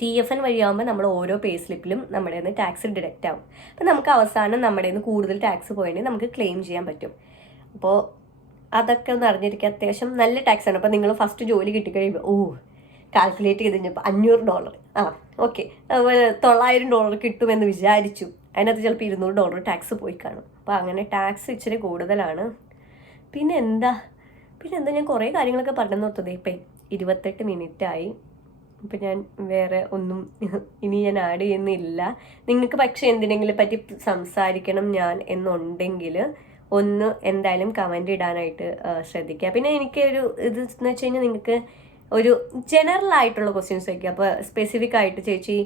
TFN വഴിയാകുമ്പോൾ നമ്മൾ ഓരോ പേ സ്ലിപ്പിലും നമ്മുടെ നിന്ന് ടാക്സ് ഡിഡക്റ്റ് ആവും. അപ്പോൾ നമുക്ക് അവസാനം നമ്മുടെ നിന്ന് കൂടുതൽ ടാക്സ് പോയിട്ടുണ്ടെങ്കിൽ നമുക്ക് ക്ലെയിം ചെയ്യാൻ പറ്റും. അപ്പോൾ അതൊക്കെ ഒന്ന് അറിഞ്ഞിരിക്കുക. അത്യാവശ്യം നല്ല ടാക്സാണ്. അപ്പോൾ നിങ്ങൾ ഫസ്റ്റ് ജോലി കിട്ടിക്കഴിയുമ്പോൾ കാൽക്കുലേറ്റ് ചെയ്ത് കഴിഞ്ഞപ്പോൾ $500, ഓക്കെ $900 കിട്ടുമെന്ന് വിചാരിച്ചു. അതിനകത്ത് ചിലപ്പോൾ $200 ടാക്സ് പോയി കാണും. അപ്പോൾ അങ്ങനെ ടാക്സ് ഇച്ചിരി കൂടുതലാണ്. പിന്നെ എന്താ ഞാൻ കുറേ കാര്യങ്ങളൊക്കെ പറഞ്ഞു നിർത്തത്. ഇപ്പം 28 മിനിറ്റായി. ഇപ്പം ഞാൻ വേറെ ഒന്നും ഇനി ഞാൻ ആഡ് ചെയ്യുന്നില്ല. നിങ്ങൾക്ക് പക്ഷേ എന്തിനെങ്കിലും പറ്റി സംസാരിക്കണം ഞാൻ എന്നുണ്ടെങ്കിൽ ഒന്ന് എന്തായാലും കമൻ്റ് ഇടാനായിട്ട് ശ്രദ്ധിക്കുക. പിന്നെ എനിക്കൊരു ഇത് എന്ന് വെച്ച് കഴിഞ്ഞാൽ നിങ്ങൾക്ക് ഒരു ജനറൽ ആയിട്ടുള്ള ക്വസ്റ്റ്യൻസ് വയ്ക്കുക. അപ്പോൾ സ്പെസിഫിക് ആയിട്ട് ചേച്ചി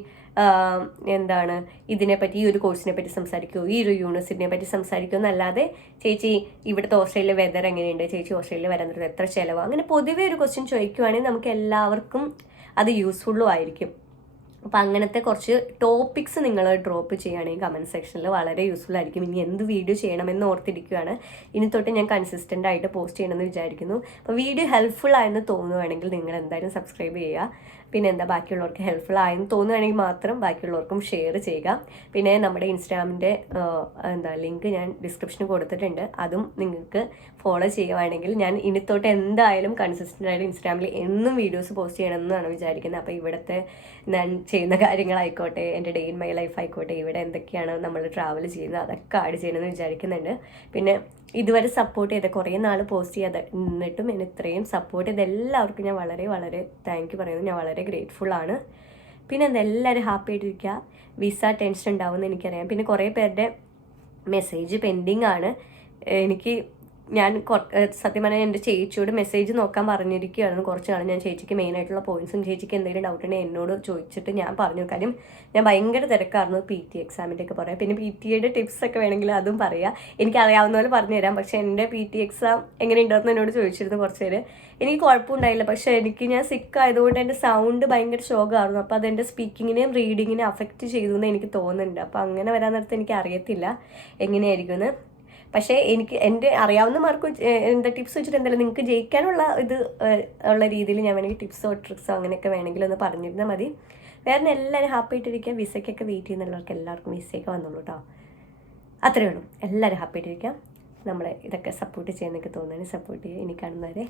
ഇതിനെപ്പറ്റി, ഈ ഒരു കോഴ്സിനെ പറ്റി സംസാരിക്കുമോ, ഈ ഒരു യൂണിവേഴ്സിറ്റിനെ പറ്റി സംസാരിക്കുമോ എന്നല്ലാതെ ചേച്ചി ഇവിടുത്തെ ഓസ്ട്രേലിയ വെതർ എങ്ങനെയുണ്ട്, ചേച്ചി ഓസ്ട്രേലിയ വരാൻ നേരത്ത് എത്ര ചിലവാണ്, അങ്ങനെ പൊതുവേ ഒരു ക്വസ്റ്റ്യൻ ചോദിക്കുവാണെങ്കിൽ നമുക്ക് എല്ലാവർക്കും അത് യൂസ്ഫുള്ളും ആയിരിക്കും. അപ്പോൾ അങ്ങനത്തെ കുറച്ച് ടോപ്പിക്സ് നിങ്ങൾ ഡ്രോപ്പ് ചെയ്യുകയാണെങ്കിൽ കമൻറ്റ് സെക്ഷനിൽ വളരെ യൂസ്ഫുൾ ആയിരിക്കും. ഇനി എന്ത് വീഡിയോ ചെയ്യണമെന്ന് ഓർത്തിരിക്കുകയാണ്. ഇനി തൊട്ട് ഞാൻ കൺസിസ്റ്റൻ്റ് ആയിട്ട് പോസ്റ്റ് ചെയ്യണമെന്ന് വിചാരിക്കുന്നു. അപ്പോൾ വീഡിയോ ഹെൽപ്ഫുൾ ആയെന്ന് തോന്നുകയാണെങ്കിൽ നിങ്ങൾ എന്തായാലും സബ്സ്ക്രൈബ് ചെയ്യുക. പിന്നെ എന്താ ബാക്കിയുള്ളവർക്ക് ഹെൽപ്ഫുൾ ആയെന്ന് തോന്നുകയാണെങ്കിൽ മാത്രം ബാക്കിയുള്ളവർക്കും ഷെയർ ചെയ്യുക. പിന്നെ നമ്മുടെ ഇൻസ്റ്റാഗ്രാമിൻ്റെ ലിങ്ക് ഞാൻ ഡിസ്ക്രിപ്ഷനിൽ കൊടുത്തിട്ടുണ്ട്. അതും നിങ്ങൾക്ക് ഫോളോ ചെയ്യുകയാണെങ്കിൽ ഞാൻ ഇനി തൊട്ട് എന്തായാലും കൺസിസ്റ്റൻ്റ് ആയിട്ട് ഇൻസ്റ്റാഗ്രാമിൽ എന്നും വീഡിയോസ് പോസ്റ്റ് ചെയ്യണമെന്നാണ് വിചാരിക്കുന്നത്. അപ്പോൾ ഇവിടുത്തെ ഞാൻ ചെയ്യുന്ന കാര്യങ്ങളായിക്കോട്ടെ, എൻ്റെ ഡേ ഇൻ മൈ ലൈഫ് ആയിക്കോട്ടെ, ഇവിടെ എന്തൊക്കെയാണ് നമ്മൾ ട്രാവൽ ചെയ്യുന്നത്, അതൊക്കെ ആഡ് ചെയ്യണമെന്ന് വിചാരിക്കുന്നുണ്ട്. പിന്നെ ഇതുവരെ സപ്പോർട്ട് ചെയ്ത കുറേ നാൾ പോസ്റ്റ് ചെയ്യാതെ എന്നിട്ടും എന്നെ ഇത്രയും സപ്പോർട്ട് ചെയ്ത എല്ലാവർക്കും ഞാൻ വളരെ വളരെ താങ്ക് യു പറയുന്നു. ഞാൻ വളരെ ഗ്രേറ്റ്ഫുൾ ആണ്. പിന്നെ എന്താ എല്ലാവരും ഹാപ്പി ആയിട്ടിരിക്കുക. വിസ ടെൻഷൻ ഉണ്ടാവുമെന്ന് എനിക്കറിയാം. പിന്നെ കുറേ പേരുടെ മെസ്സേജ് പെൻഡിങ് ആണ്. ഞാൻ സത്യം പറഞ്ഞാൽ എൻ്റെ ചേച്ചിയോട് മെസ്സേജ് നോക്കാൻ പറഞ്ഞിരിക്കുകയായിരുന്നു കുറച്ച് നാൾ. ഞാൻ ചേച്ചിക്ക് മെയിനായിട്ടുള്ള പോയിന്റ്സും ചേച്ചിക്ക് എന്തെങ്കിലും ഡൗട്ട് ഉണ്ടെങ്കിൽ എന്നോട് ചോദിച്ചിട്ട് ഞാൻ പറഞ്ഞു. കാര്യം ഞാൻ ഭയങ്കര തിരക്കായിരുന്നു PT എക്സാമിൻ്റെ ഒക്കെ പറയാം. പിന്നെ PTയുടെ ടിപ്സൊക്കെ വേണമെങ്കിൽ അതും പറയാം. എനിക്കറിയാവുന്ന പോലെ പറഞ്ഞു തരാം. പക്ഷേ എൻ്റെ PT എക്സാം എങ്ങനെ ഉണ്ടെന്ന് എന്നോട് ചോദിച്ചിരുന്നു കുറച്ച് പേര്. എനിക്ക് കുഴപ്പമുണ്ടായില്ല. പക്ഷേ ഞാൻ സിക്ക് ആയതുകൊണ്ട് എൻ്റെ സൗണ്ട് ഭയങ്കര ശോകമായിരുന്നു. അപ്പോൾ അതെൻ്റെ സ്പീക്കിങ്ങിനെയും റീഡിങ്ങിനെയും അഫക്റ്റ് ചെയ്തു എന്ന് എനിക്ക് തോന്നുന്നുണ്ട്. അപ്പോൾ അങ്ങനെ വരാൻ നേരത്ത് എനിക്ക് അറിയത്തില്ല എങ്ങനെയായിരിക്കുമെന്ന്. പക്ഷേ എൻ്റെ അറിയാവുന്ന മാർക്ക് എന്താ ടിപ്സ് വെച്ചിട്ട് എന്തായാലും നിങ്ങൾക്ക് ജയിക്കാനുള്ള ഉള്ള രീതിയിൽ ഞാൻ വേണമെങ്കിൽ ടിപ്സോ ട്രിക്സോ അങ്ങനെയൊക്കെ വേണമെങ്കിൽ ഒന്ന് പറഞ്ഞിരുന്നാൽ മതി. വേറെ എല്ലാവരും ഹാപ്പി ആയിട്ടിരിക്കുക. വിസയ്ക്കൊക്കെ വെയിറ്റ് ചെയ്യുന്നുള്ളവർക്ക് എല്ലാവർക്കും വിസയൊക്കെ വന്നുള്ളൂ കേട്ടോ. അത്രയേ ഉള്ളൂ. എല്ലാവരും ഹാപ്പി ആയിട്ടിരിക്കുക. നമ്മളെ ഇതൊക്കെ സപ്പോർട്ട് ചെയ്യാനൊക്കെ തോന്നുകയാണെങ്കിൽ സപ്പോർട്ട് ചെയ്യുക. ഇനി കാണുന്നവരെ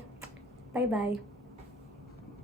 ബൈ ബൈ.